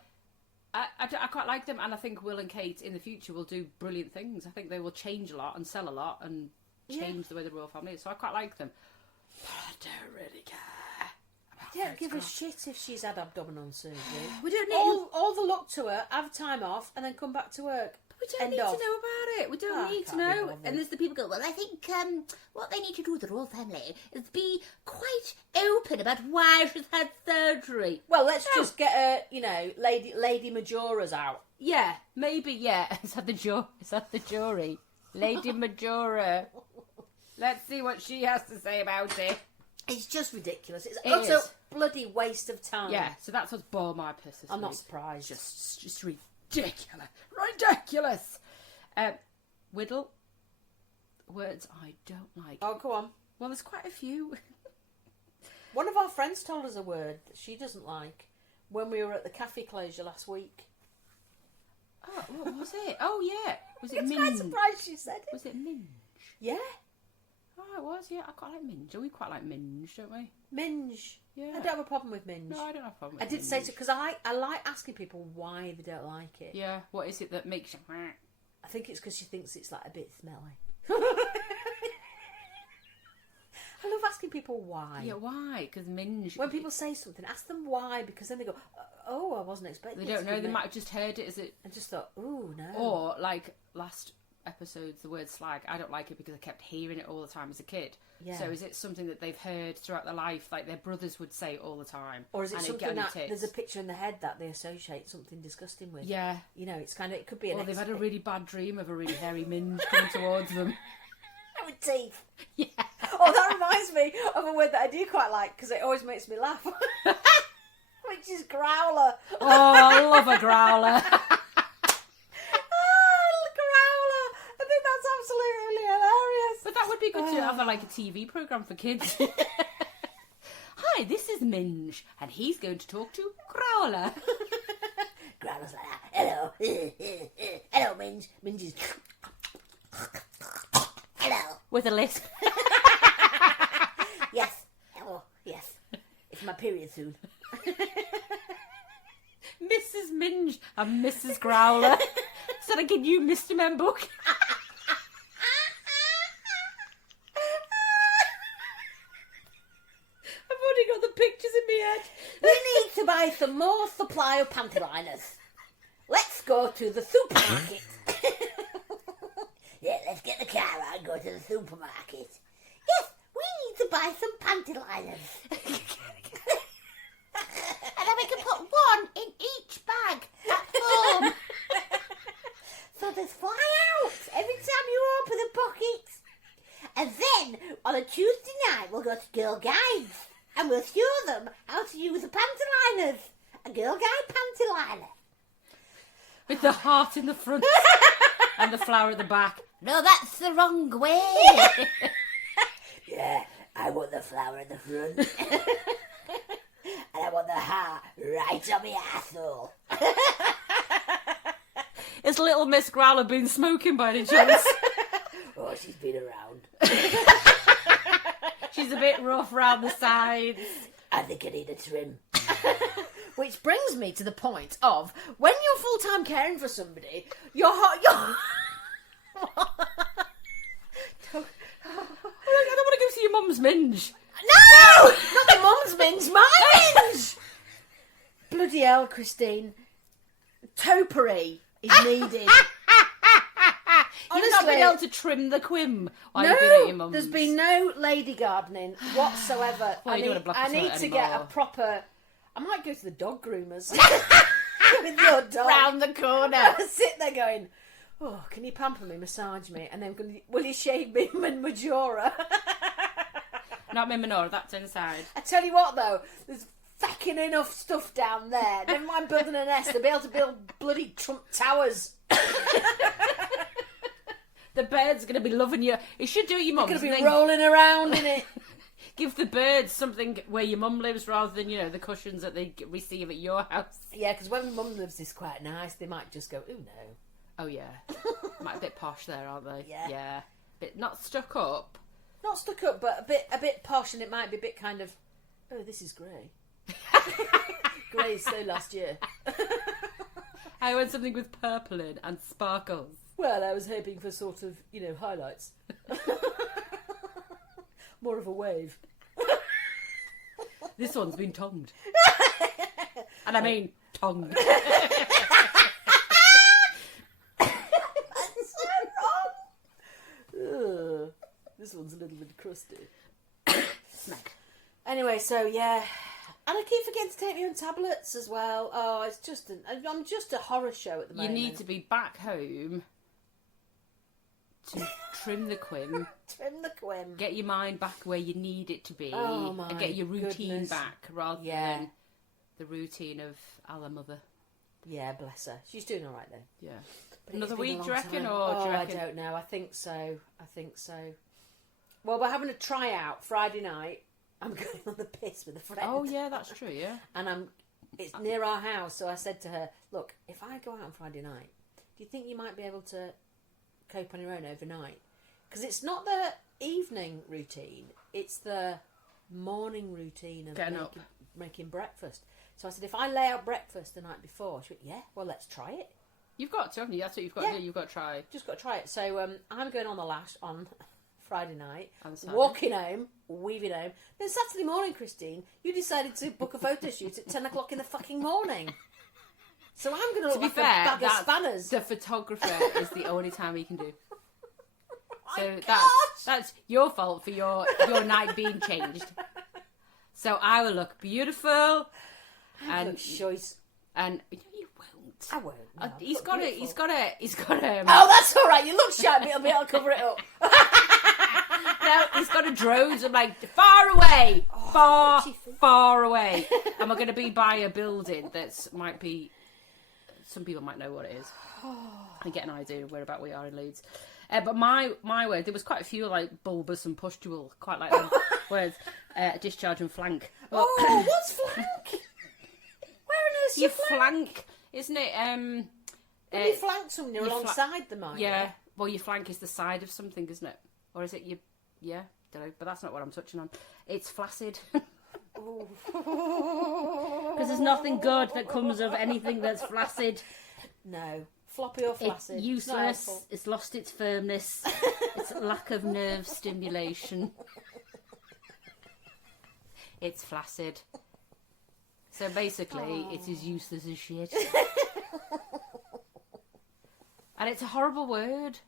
I quite like them, and I think Will and Kate in the future will do brilliant things. I think they will change a lot and sell a lot, and changed the way the royal family is. So I quite like them. But I don't really care. I don't give a shit if she's had abdominal surgery. We don't need all the luck to her. Have time off and then come back to work. We don't need to know about it. We don't need to know. And there's the people go, well, I think what they need to do with the royal family is be quite open about why she's had surgery. Well, let's just get her, Lady Majora's out. Yeah, maybe, yeah. Is that the jury? Lady Majora. Let's see what she has to say about it. It's just ridiculous. It's utter bloody waste of time. Yeah, so that's what's bore my piss this I'm not week. surprised. Just ridiculous. Ridiculous. Whittle. Words I don't like. Oh, go on. Well, there's quite a few. One of our friends told us a word that she doesn't like when we were at the cafe closure last week. Oh, what was it? Oh, yeah. Was it minge? I'm quite surprised she said it. Was it minge? Yeah. Oh, it was, yeah. I quite like minge. We quite like minge, don't we? Minge. Yeah. I don't have a problem with minge. No, I don't have a problem with I did minge. say so because I like asking people why they don't like it. Yeah, what is it that makes you... I think it's because she thinks it's like a bit smelly. I love asking people why. Yeah, why? Because minge... When people say something, ask them why, because then they go, oh, I wasn't expecting They it don't to know, be they mint." might have just heard it as it... And just thought, ooh, no. Or, like, last episodes, the word slag, I don't like it because I kept hearing it all the time as a kid. Yeah. So is it something that they've heard throughout their life, like their brothers would say all the time? Or is it and something get on that your there's a tits? picture in the head that they associate something disgusting with? Yeah. It's kind of, it could be an Or they've had a really bad dream of a really hairy minge coming towards them. with teeth. Yeah. Oh, that reminds me of a word that I do quite like because it always makes me laugh. Which is growler. Oh, I love a growler. Growler. I think that's absolutely hilarious. But that would be good to have like a TV programme for kids. Hi, this is Minge, and he's going to talk to Growler. Growler's like that. Hello. Hello, Minge. Minge is... Hello. With a lisp. Yes. Hello. Yes. It's my period soon. Mrs. Minge and Mrs. Growler. Is that like a new Mr. Men book? I've already got the pictures in my head. We need to buy some more supply of panty liners. Let's go to the supermarket. Yeah, let's get the car out and go to the supermarket. Yes, we need to buy some panty liners. And then we can put one in each bag at home. So they fly out every time you open the pocket. And then on a Tuesday night we'll go to Girl Guides and we'll show them how to use the panty liners. A Girl Guide panty liner. With the heart in the front and the flower at the back. No, that's the wrong way. Yeah, I want the flower in the front. And I want the heart right on my asshole. Has little Miss Growler been smoking by any chance? Oh, she's been around. She's a bit rough round the sides. I think I need a trim. Which brings me to the point of when you're full-time caring for somebody, you're I don't want to go see your mum's minge. No! Not the mum's minge, my minge! Bloody hell, Christine. Topiary is needed. You've not been able to trim the quim while you've been at your mum's. There's been no lady gardening whatsoever. Well, you don't want to block I the need toilet to get a anymore. proper... I might go to the dog groomers. With your dog. Round the corner. Sit there going, oh, can you pamper me, massage me? And then will you shave me and Majora? Not me Minora, that's inside. I tell you what, though, there's fucking enough stuff down there. Never mind building a nest, they'll be able to build bloody Trump towers. The bird's going to be loving you. You should do it your mum's. They're going to be rolling around in it. Give the birds something where your mum lives rather than, the cushions that they receive at your house. Yeah, because when mum lives is quite nice, they might just go, ooh, no. Oh, yeah. Might be a bit posh there, aren't they? Yeah. Bit not stuck up. Not stuck up, but a bit posh, and it might be a bit kind of, oh, this is grey. Grey is so last year. I want something with purple in and sparkles. Well, I was hoping for sort of, highlights. More of a wave. This one's been tongued. And I mean tongued. That's so wrong. Ugh. This one's a little bit crusty. Smack. Anyway, so yeah. And I keep forgetting to take my own tablets as well. Oh, it's just I'm just a horror show at the moment. You need to be back home to trim the quim. Trim the quim. Get your mind back where you need it to be. Oh, my and get your routine goodness. back rather than the routine of our mother. Yeah, bless her. She's doing all right though. Yeah. But Another it's been a week, do you long reckon? time. Or do you I reckon? don't know. I think so. Well, we're having a tryout Friday night. I'm going on the piss with a friend. Oh, yeah, that's true, yeah. And it's near our house, so I said to her, look, if I go out on Friday night, do you think you might be able to cope on your own overnight? Because it's not the evening routine, it's the morning routine of making breakfast. So I said, if I lay out breakfast the night before, she went, yeah, well, let's try it. You've got to, haven't you? That's what you've got to do. You've got to try. Just got to try it. So I'm going on the lash on Friday night, On Saturday. walking home, weaving home. Then Saturday morning, Christine, you decided to book a photo shoot at 10 o'clock in the fucking morning. So I'm going to look To be like fair, a bag of spanners. the photographer is the only time he can do. So My gosh! that's your fault for your night being changed. So I will look beautiful, and choice. and you won't. I won't. No, He's look got a. beautiful. He's got a. Oh, that's all right. You look shy, but it'll be able to cover it up. No, he's got a drone. I'm like, far away, far away, and we're going to be by a building that's might be. Some people might know what it is and get an idea of whereabout we are in Leeds. But my word, there was quite a few like bulbous and pustule, quite like them words. Discharge and flank. Well, Oh, what's flank? Where on earth's your your flank? flank, isn't it? Well, you flank something you alongside them, aren't Yeah. you? Well, your flank is the side of something, isn't it? Or is it your? Yeah, don't know. But that's not what I'm touching on. It's flaccid. Because there's nothing good that comes of anything that's flaccid. No. Floppy or flaccid. It's Not useless. helpful. It's lost its firmness. It's lack of nerve stimulation. It's flaccid. So basically, it's as useless as shit. And it's a horrible word.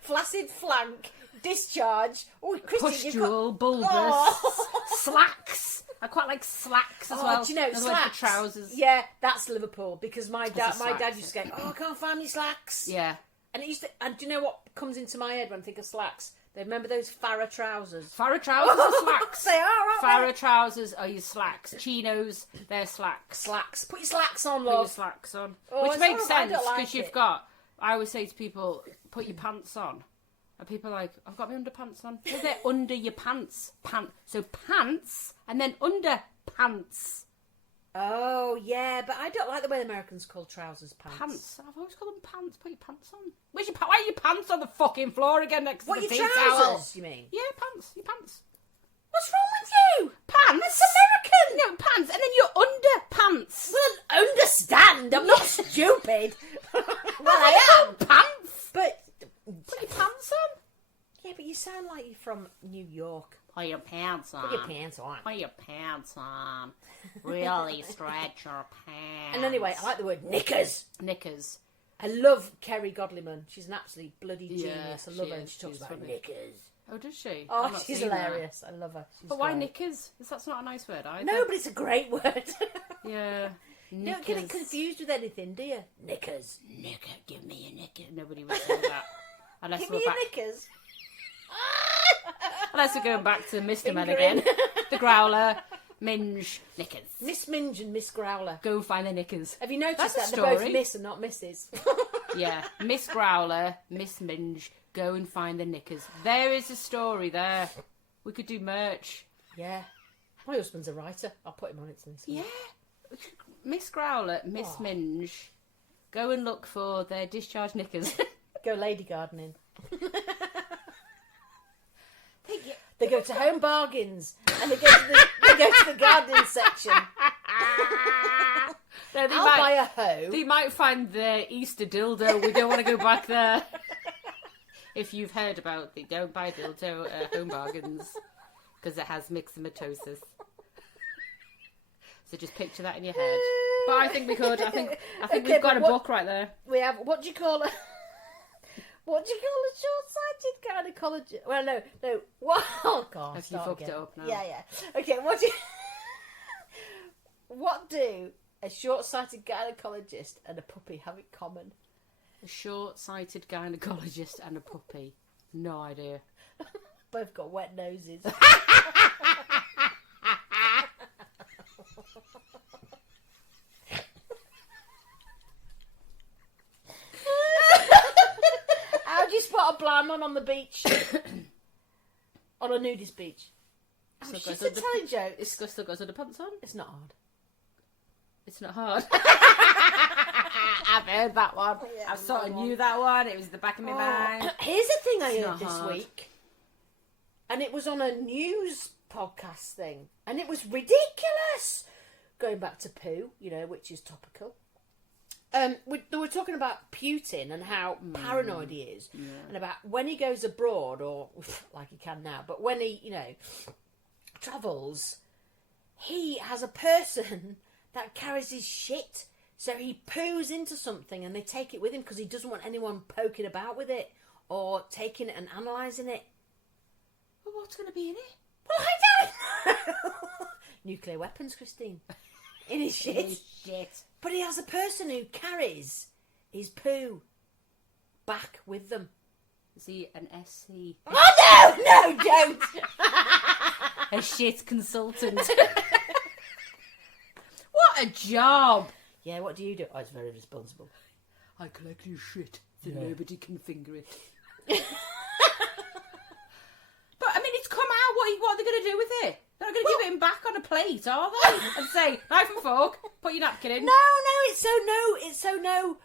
Flaccid flank, discharge. Oh, Christy, you've got... Pustule, bulbous, Oh. slacks. I quite like slacks as well. Do you know, Another word slacks? for trousers. Yeah, that's Liverpool, because my dad slacks. used to go, oh, I can't find me slacks. Yeah. And it used to, and do you know what comes into my head when I think of slacks? They remember those Farrah trousers. Farrah trousers are slacks. They are, aren't Farrah trousers are your slacks. Chinos, they're slacks. Slacks. Put your slacks on, Put your love. slacks on. Oh, Which it's makes horrible. I sense don't because like you've it. got. I always say to people, put your pants on. And people are like, I've got my underpants on. No, they're under your pants. So pants and then underpants. Oh, yeah, but I don't like the way the Americans call trousers pants. Pants. I've always called them pants. Put your pants on. Where's your why are your pants on the fucking floor again next What, to the your tea trousers, towel? you mean? Yeah, pants. Your pants. What's wrong with you? Pants. It's American. No, pants. And then your underpants. Well, understand. I'm not stupid. Well, I am. Pants. But, Put your pants on. yeah, but you sound like you're from New York. Put your pants on. Put your pants on. Put your pants on. Really stretch your pants. And anyway, I like the word knickers. Knickers. I love Kerry Godliman. She's an absolutely bloody Yeah, genius. I love she her. And is. she talks She's about funny. knickers. Oh, does she? I've Oh, not she's seen that. hilarious. I love her. She's But why great. knickers? That's not a nice word either. No, but it's a great word. Yeah. You don't get it confused with anything, do you? Knickers. Knicker, give me a knicker. Nobody would say that. Unless Give we're me your back. knickers. Unless we're going back to Mr. Men Fingering. again. The Growler, Minge, knickers. Miss Minge and Miss Growler. Go find the knickers. Have you noticed That's a that they're both story. Miss and not Mrs? Yeah, Miss Growler, Miss Minge, go and find the knickers. There is a story there. We could do merch. Yeah. My husband's a writer. I'll put him on it to this week. Yeah. Miss Growler, Miss Oh. Minge, go and look for their discharge knickers. Go lady gardening. They go to Home Bargains and they go to the gardening section. No, I'll buy a hoe. They might find their Easter dildo. We don't want to go back there. if you've heard about the don't buy dildo home bargains, because it has myxomatosis. So just picture that in your head. But I think we could. I think we've got a book right there. We have. What do you call a short-sighted gynecologist? Well, no. What? Oh God! Have you fucked it up now? Yeah. Okay. What do a short-sighted gynecologist and a puppy have in common? A short-sighted gynecologist and a puppy. No idea. Both got wet noses. How do you spot a blind man on the beach? On a nudist beach? Oh, she's telling jokes. It's still got underpants on. It's not hard. It's not hard. I've heard that one. Yeah, I sort of knew that one. It was the back of my mind. Here's a thing I heard not this hard. week. And it was on a news podcast thing. And it was ridiculous. Going back to poo, which is topical. They were talking about Putin and how paranoid he is. Yeah. And about when he goes abroad, or like he can now, but when he, travels, he has a person that carries his shit. So he poos into something and they take it with him because he doesn't want anyone poking about with it or taking it and analysing it. Well, what's going to be in it? Well, I don't know. Nuclear weapons, Christine. In his shit. But he has a person who carries his poo back with them. Is he an SC? Oh, no, don't. A shit consultant. What a job. Yeah, what do you do? Oh, it's very responsible. I collect his shit so nobody can finger it. But, I mean, it's come out. What are they going to do with it? They're not going to give it him back on a plate, are they? And say, knife and fork, put your napkin in. No, it's so no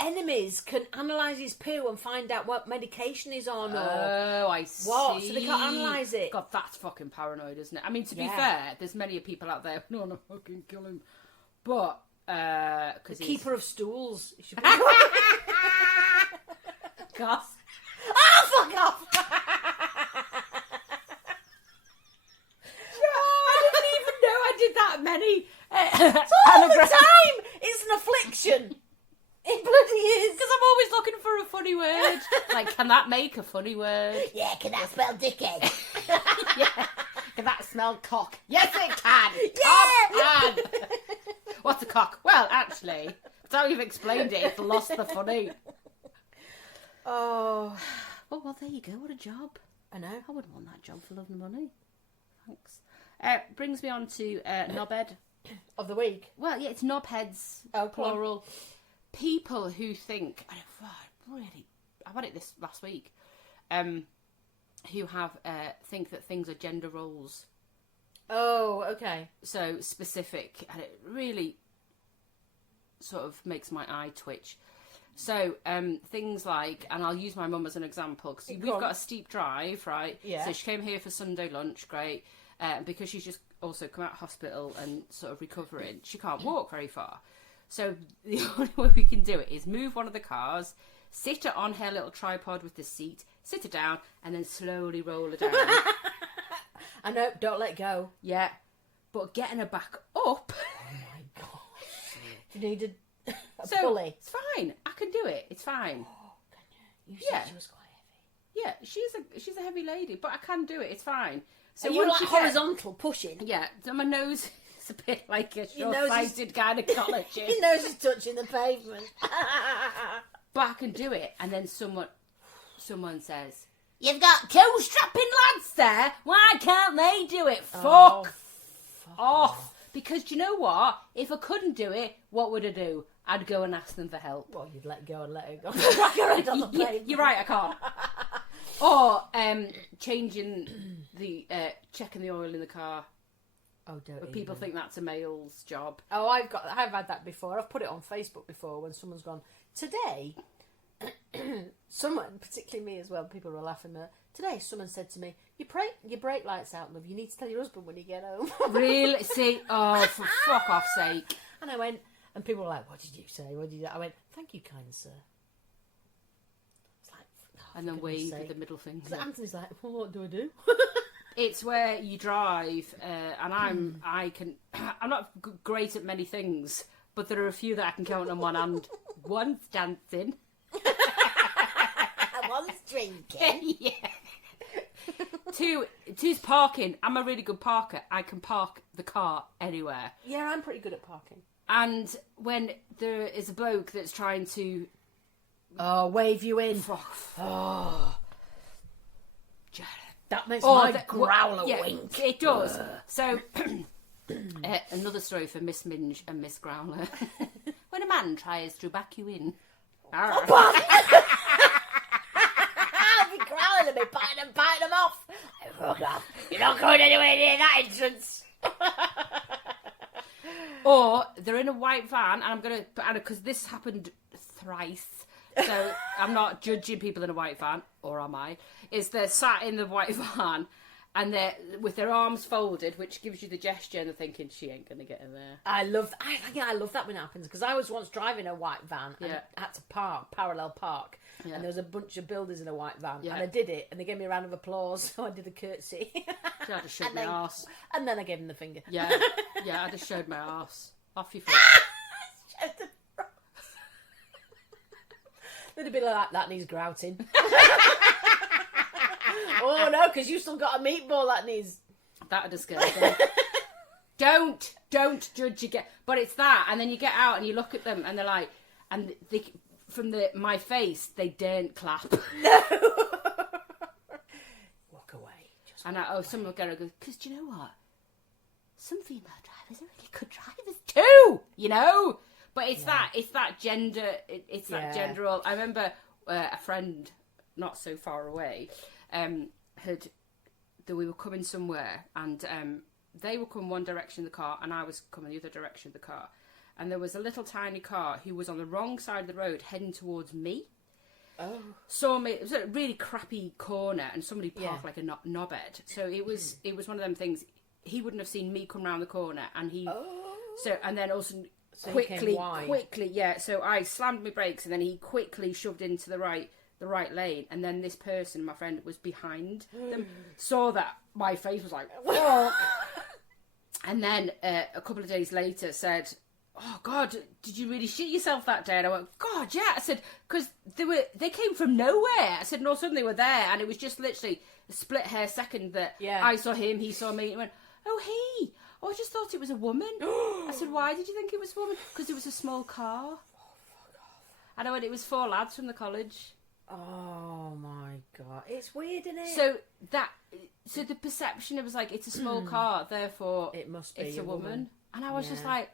enemies can analyse his poo and find out what medication he's on Oh, I see. What? So they can't analyse it. God, that's fucking paranoid, isn't it? I mean, to be fair, there's many people out there, no, fucking kill him. But, because the keeper of stools. It should be Goss. Oh, fuck off! I didn't even know I did that many. It's all the time! It's an affliction. It bloody is. Because I'm always looking for a funny word. Like, can that make a funny word? Yeah, can that spell dickhead? Yeah. Can that smell cock? Yes, it can. Yeah. Cock can. What's a cock? Well, actually, that's how you've explained it. It's lost the funny. Oh. Well, there you go. What a job. I know. I wouldn't want that job for love and money. Thanks. Brings me on to knobhead. Of the week. Well, yeah, it's knobheads, plural. People who think, I've had it this last week, who have think that things are gender roles. Oh, okay. So specific, and it really sort of makes my eye twitch. So things like, and I'll use my mum as an example, because we've got a steep drive, right? Yeah. So she came here for Sunday lunch, great. Because she's just also come out of hospital and sort of recovering, she can't walk very far. So the only way we can do it is move one of the cars, sit her on her little tripod with the seat, sit her down, and then slowly roll her down. I know, don't let go. Yeah. But getting her back up... Oh my gosh. You needed a So, pulley. it's fine. I can do it. It's fine. Oh, can you? You said she was quite heavy. Yeah, she's a heavy lady, but I can do it. It's fine. So you once like horizontal pushing? Yeah, so my nose is a bit like a Your nose short-sighted gynecologist. Your nose is touching the pavement. But I can do it, and then someone says, You've got two strapping lads there. Why can't they do it? fuck off. Because do you know what? If I couldn't do it, what would I do? I'd go and ask them for help. Well, you'd let go and let her go. Crack her head on the pavement. You're right, I can't. Or changing the checking the oil in the car. Oh, don't even. People think that's a male's job. Oh, I've had that before. I've put it on Facebook before when someone's gone, today, someone, particularly me as well, people were laughing at, today someone said to me, your brake light's out, love, you need to tell your husband when you get home. Really? See? Oh, for fuck off sake. And I went, and people were like, what did you say? I went, thank you, kind sir. It's like, and then goodness wave sake. with the middle finger. So Anthony's like, well, what do I do? It's where you drive, and I'm not great at many things, but there are a few that I can count on one hand. One's dancing. One's drinking. Yeah. Two's parking. I'm a really good parker. I can park the car anywhere. Yeah, I'm pretty good at parking. And when there is a bloke that's trying to wave you in. oh, That makes my growler yeah, wink. It does. So, another story for Miss Minge and Miss Growler. When a man tries to back you in. I'll be growling at me, biting them off. Fuck off. You're not going anywhere near that entrance. Or they're in a white van, and I'm going to, because this happened thrice, so I'm not judging people in a white van, or am I? Is they're sat in the white van, and they're with their arms folded, which gives you the gesture, and they're thinking, she ain't going to get in there. I love that when it happens, because I was once driving a white van and had to parallel park, and there was a bunch of builders in a white van, and I did it, and they gave me a round of applause, so I did a curtsy. So I just showed my arse. And then I gave them the finger. Yeah, I just showed my arse. Off your foot. They'd have been like, that needs grouting. Oh no, because you still got a meatball that needs. That would have scared them. Don't judge again. But it's that, and then you get out and you look at them, and they're like, and they, from my face, they daren't clap. No. Walk away. Someone will go, because do you know what? Some female drivers are really good drivers too, you know. But it's that gender. It's that gender role. I remember a friend not so far away we were coming somewhere, and they were coming one direction of the car, and I was coming the other direction of the car, and there was a little tiny car who was on the wrong side of the road heading towards me. Oh. Saw me. It was a really crappy corner, and somebody parked like a knobhead. So it was one of them things. He wouldn't have seen me come round the corner, and he. Oh. So and then also quickly, yeah. So I slammed my brakes, and then he quickly shoved into the right lane, and then this person, my friend, was behind them. Saw that my face was like, fuck. And then a couple of days later said, oh God, did you really shit yourself that day? And I went, God, yeah. I said, because they came from nowhere. I said, no, suddenly they were there, and it was just literally a split hair second that I saw him, he saw me, and went, oh, hey. Oh, I just thought it was a woman. I said, why did you think it was a woman? Because it was a small car. Oh, fuck off. And I went, it was 4 lads from the college. Oh my God. It's weird, isn't it? So the perception, it was like, it's a small car, therefore it must be it's a woman. And I was just like,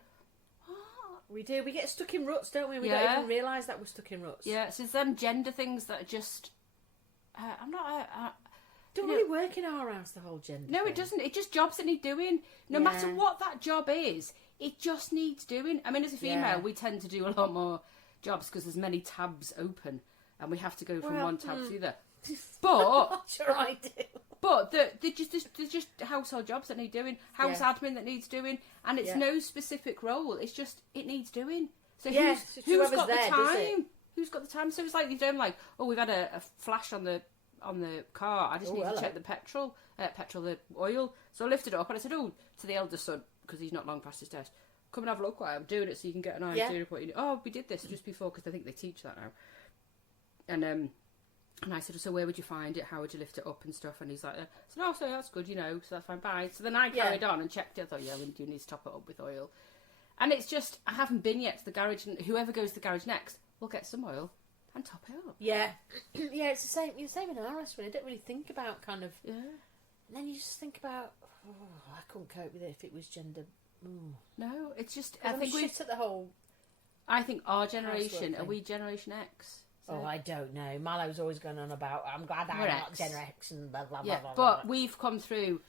we do. We get stuck in ruts, don't we? We don't even realise that we're stuck in ruts. Yeah, so it's them gender things that are just... don't really work in our house, the whole gender thing. It doesn't. It's just jobs that need doing. No matter what that job is, it just needs doing. I mean, as a female, we tend to do a lot more jobs because there's many tabs open, and we have to go from one tab to the other. But... sure I do. But they're just household jobs that need doing, house admin that needs doing, and it's no specific role. It's just it needs doing. So who's got the time? Who's got the time? So it's like you've done like, oh, we've had a flash on the car. I just need to check the oil. So I lifted it up and I said, oh, to the eldest son, because he's not long past his test, come and have a look while I'm doing it so you can get an idea of what you do. Oh, we did this just before because I think they teach that now. And I said, so where would you find it? How would you lift it up and stuff? And he's like, so no, so that's good, so that's fine, bye. So then I carried on and checked it. I thought, we do need to top it up with oil. And it's just, I haven't been yet to the garage, and whoever goes to the garage next will get some oil and top it up. Yeah. Yeah, it's the same. You're the same in our restaurant. I don't really think about kind of... Yeah. And then you just think about, I couldn't cope with it if it was gender... No, it's just... I think shit at the whole... I think our generation, are we Generation X? Oh, I don't know. Milo's always going on about, I'm glad I'm not Gen X and blah, blah, blah, blah. But we've come through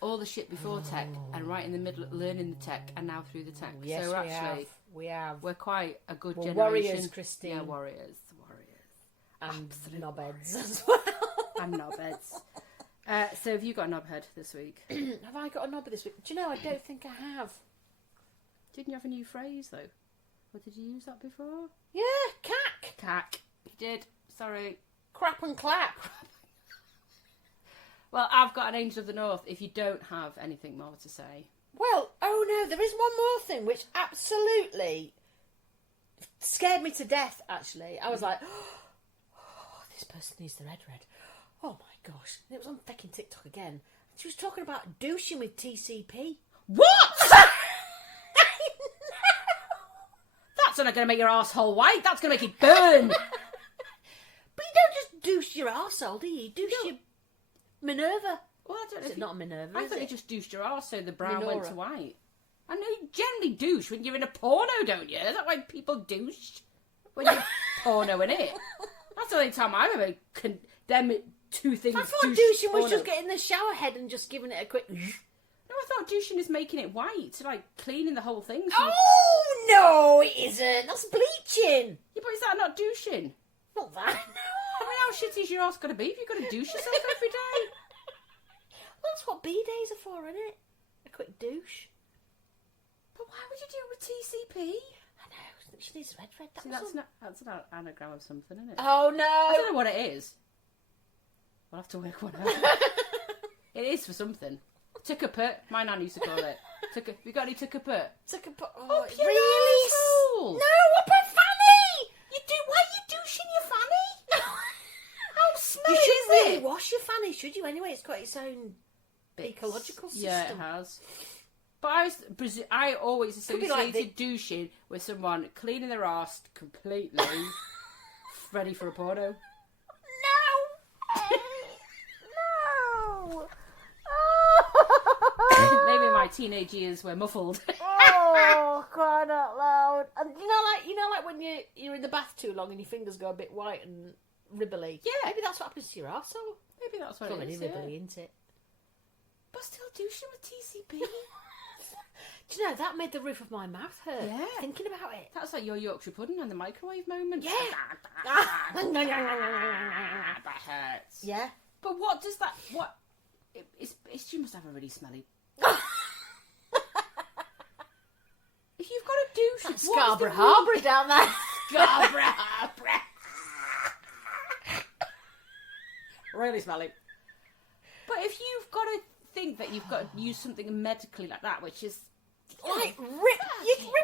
all the shit before tech and right in the middle of learning the tech and now through the tech. Yes, so actually, we have. We're quite a good generation. Warriors, Christine. Yeah, warriors. And absolute knobheads as well. And knobheads. So have you got a knobhead this week? Have I got a knobhead this week? Do you know, I don't think I have. Didn't you have a new phrase, though? Or did you use that before? Yeah, cack. Cack. You did. Sorry. Crap and clap. Well, I've got an Angel of the North if you don't have anything more to say. Well, oh no, there is one more thing which absolutely scared me to death, actually. I was like, oh, this person needs the red. Oh my gosh. And it was on fucking TikTok again. She was talking about douching with TCP. What? That's not going to make your arsehole white. That's going to make it burn. But you don't just douche your arsehole, do you? You douche your Minerva. Well, I don't know. Is it not Minerva? I thought you just douched your arse so the brown Minora. went to white. I know you generally douche when you're in a porno, don't you? Is that why people douche? When you're porno in it? That's the only time I've ever... them two things... I thought douche douching was porno. just getting the shower head and just giving it a quick... No, I thought douching is making it white, like cleaning the whole thing. So Oh, no, it isn't. That's bleaching. yeah, but is that not douching? Not that. I mean, how shitty is your ass got to be if you've got to douche yourself every day? Well, that's what B-days are for, isn't it? A quick douche. But why would you do it with TCP? I know. She needs red. See, that's an anagram of something, isn't it? Oh, I no. don't know what it is. We'll have to work one out. It is for something. Tuck-a-put. My nan used to call it. You got any tuck-a-put? Oh, Up your really? arsehole. No, up her fanny! Why are you douching your fanny? How smelly You shouldn't is really it? wash your fanny, should you? Anyway, it's got its own ecological system. Yeah, it has. But I always Could be associated like douching with someone cleaning their arse completely, ready for a porno. No! Maybe my teenage years were muffled. Oh, crying out loud! And you know, like when you're in the bath too long and your fingers go a bit white and ribbly. Yeah. Maybe that's what happens to your arsehole. Maybe that's what It's not it really is. ribbly, Yeah. isn't it? But still douching with TCP. Do you know that made the roof of my mouth hurt? Yeah. Thinking about it. That's like your Yorkshire pudding and the microwave moment. Yeah. That hurts. Yeah. But what does that? What? She must have a really smelly. If you've got a douche, That's what's Scarborough the Harbour down there. Scarborough Harbour. Really smelly. But if you've got to think that you've got to use something medically like that, which is Like, you'd rip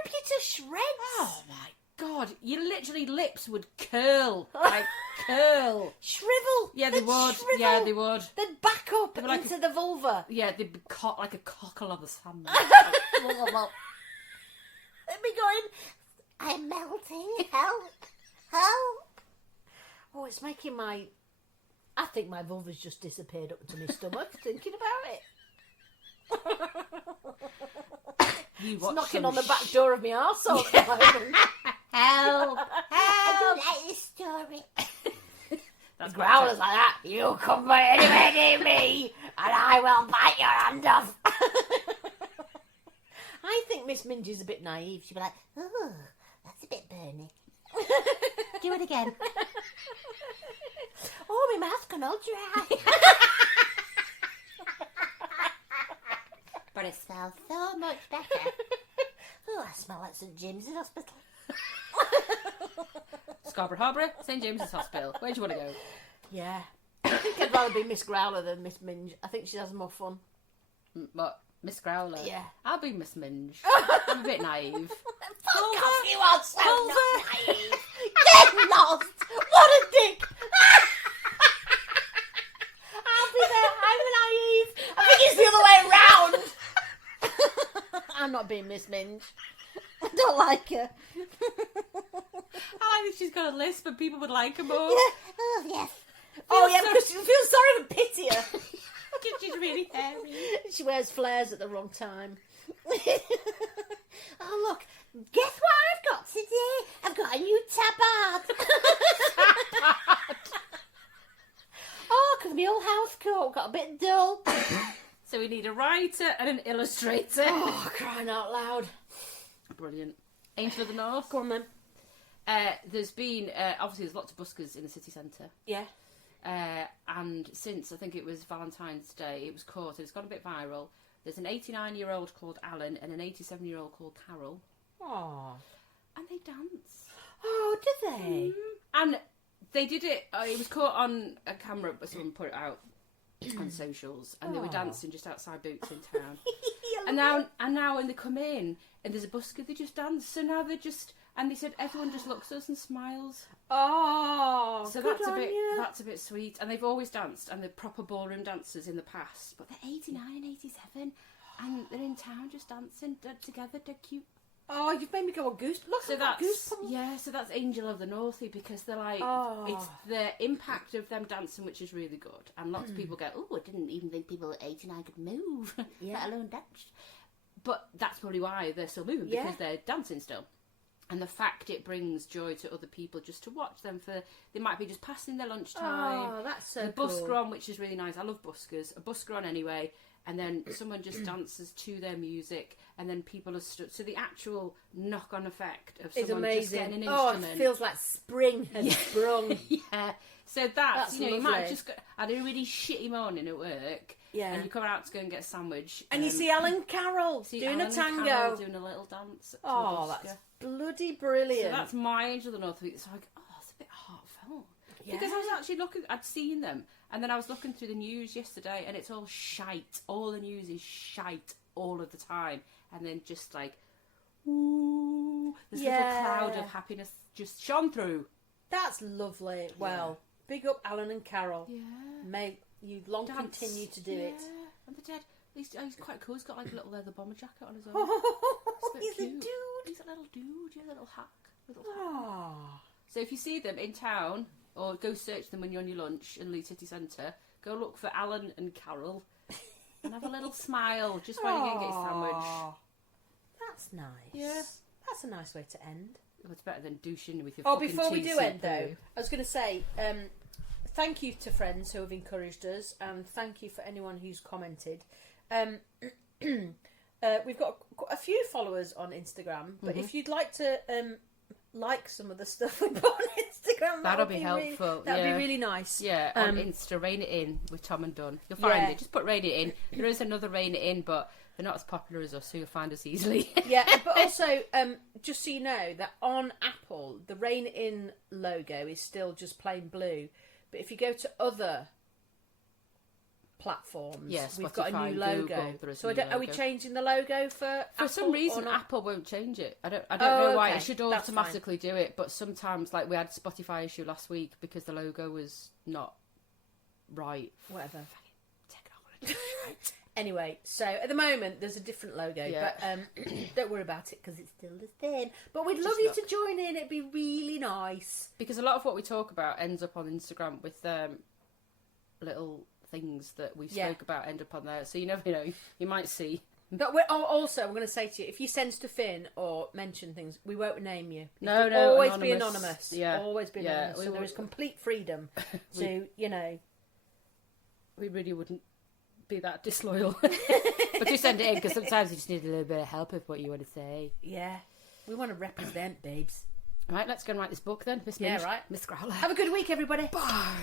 you to shreds. oh my god, your literally lips would curl, like curl. Shrivel. Yeah, they They'd would. shrivel. Yeah, they would. They'd back up They'd be like into the vulva. Yeah, they'd be like a cockle on the sand. They'd be going, I'm melting. Help. Help. oh, it's making my... I think my vulva's just disappeared up into my stomach thinking about it. You It's watch knocking some on the back door of my arsehole at the moment. Help! I don't like this story. That's Growlers like that. You come anywhere near me and I will bite your hand off. I think Miss Mingy's a bit naive. She'd be like, Ooh, that's a bit burny. Do it again. oh, my mouth's gone all dry. But it smells so much better. Oh, I smell like St James's Hospital. Scarborough Harbour, St James's Hospital. Where do you want to go? Yeah. I think I'd rather be Miss Growler than Miss Minge. I think she has more fun. What? Miss Growler? Yeah. I'll be Miss Minge. I'm a bit naive. Fuck off, you are so Vulva. not naive. Get lost! What a dick! I'll be there. I'm naive. I think it's the other way around. I'm not being Miss Minge. I don't like her. I like that she's got a list, but people would like her more. Oh, yes. Oh, yeah, because she feels sorry to pity her. She's really hairy. She wears flares at the wrong time. Oh, look. Guess what I've got today? I've got a new tabard. Oh, because my old house coat got a bit dull. So we need a writer and an illustrator. Oh, crying out loud. Brilliant. Angel of the North. Go on then. There's been, obviously there's lots of buskers in the city centre. Yeah. And since, I think it was Valentine's Day, it was caught, and it's gone a bit viral. There's an 89-year-old called Alan and an 87-year-old called Carol. Oh. And they dance. Oh, did they? And they did it. It was caught on a camera, but someone put it out on socials, and they were dancing just outside Boots in town. and now when they come in and there's a busker, they just dance. So now they're just, and they said everyone just looks at us and smiles. Oh, so good that's a bit sweet. And they've always danced, and they're proper ballroom dancers in the past, but they're 89 and 87, and they're in town just dancing together. They're cute. Oh, you've made me go on goose. Look, so that's so that's Angel of the Northie, because they're like, it's the impact of them dancing which is really good, and lots of people go, oh, I didn't even think people at 89 could move, let alone dance. But that's probably why they're still moving, because they're dancing still. And the fact it brings joy to other people just to watch them they might be just passing their lunchtime. Oh, that's so the cool. busker on, which is really nice. I love buskers. A busker on anyway, and then someone just dances to their music, and then people are stood. So the actual knock-on effect of someone just getting an instrument. Oh, it feels like spring has sprung. Yeah. So that's you know, lovely. you might have just had a really shitty morning at work. Yeah. And you come out to go and get a sandwich. And you see Alan Carroll doing a tango. Carroll doing a little dance. Oh, that's bloody brilliant. So that's my Angel of the North. It's like, oh, it's a bit heartfelt. Yeah. Because I was actually I'd seen them, and then I was looking through the news yesterday, and it's all shite. All the news is shite all of the time. And then just like, ooh, this little cloud of happiness just shone through. That's lovely. Well, big up Alan and Carol. Yeah. May you long continue to do it. And the dad, he's quite cool. He's got like a little leather bomber jacket on his own. He's a dude. He's a little dude. Yeah, a little hack. Oh. So if you see them in town, or go search them when you're on your lunch in Leeds City Centre, go look for Alan and Carol and have a little smile just while you're going to get your sandwich. That's nice. Yeah. That's a nice way to end. Well, it's better than douching with your Oh, fucking before we tea do soup, end though, I was going to say thank you to friends who have encouraged us, and thank you for anyone who's commented. We've got a few followers on Instagram, but if you'd like to like some of the stuff we put on Instagram, that'll be helpful. That'd be really nice. Yeah, on Insta, Rain It In with Tom and Dunn. You'll find it. Just put Rain It In. There is another Rain It In, but they're not as popular as us, so you'll find us easily. Yeah, but also, just so you know, that on Apple, the Rain It In logo is still just plain blue. But if you go to other platforms, we've got a new logo. Google, so are we changing the logo for Apple? For some reason, Apple won't change it. I don't know why. It should automatically do it, but sometimes, like we had a Spotify issue last week because the logo was not right. Whatever. Take it off. Anyway, so at the moment there's a different logo, but don't worry about it because it's still the same. But we'd love you to join in. It'd be really nice. Because a lot of what we talk about ends up on Instagram with little things that we spoke about end up on there. So you never know. You might see. But I'm going to say to you, if you send stuff in or mention things, we won't name you. No, always anonymous. be anonymous. Yeah, always be anonymous. So there is complete freedom to, We really wouldn't be that disloyal. But do send it in, because sometimes you just need a little bit of help with what you want to say. Yeah. We want to represent, babes. Right, let's go and write this book then. Miss right. Miss Growler. Have a good week, everybody. Bye.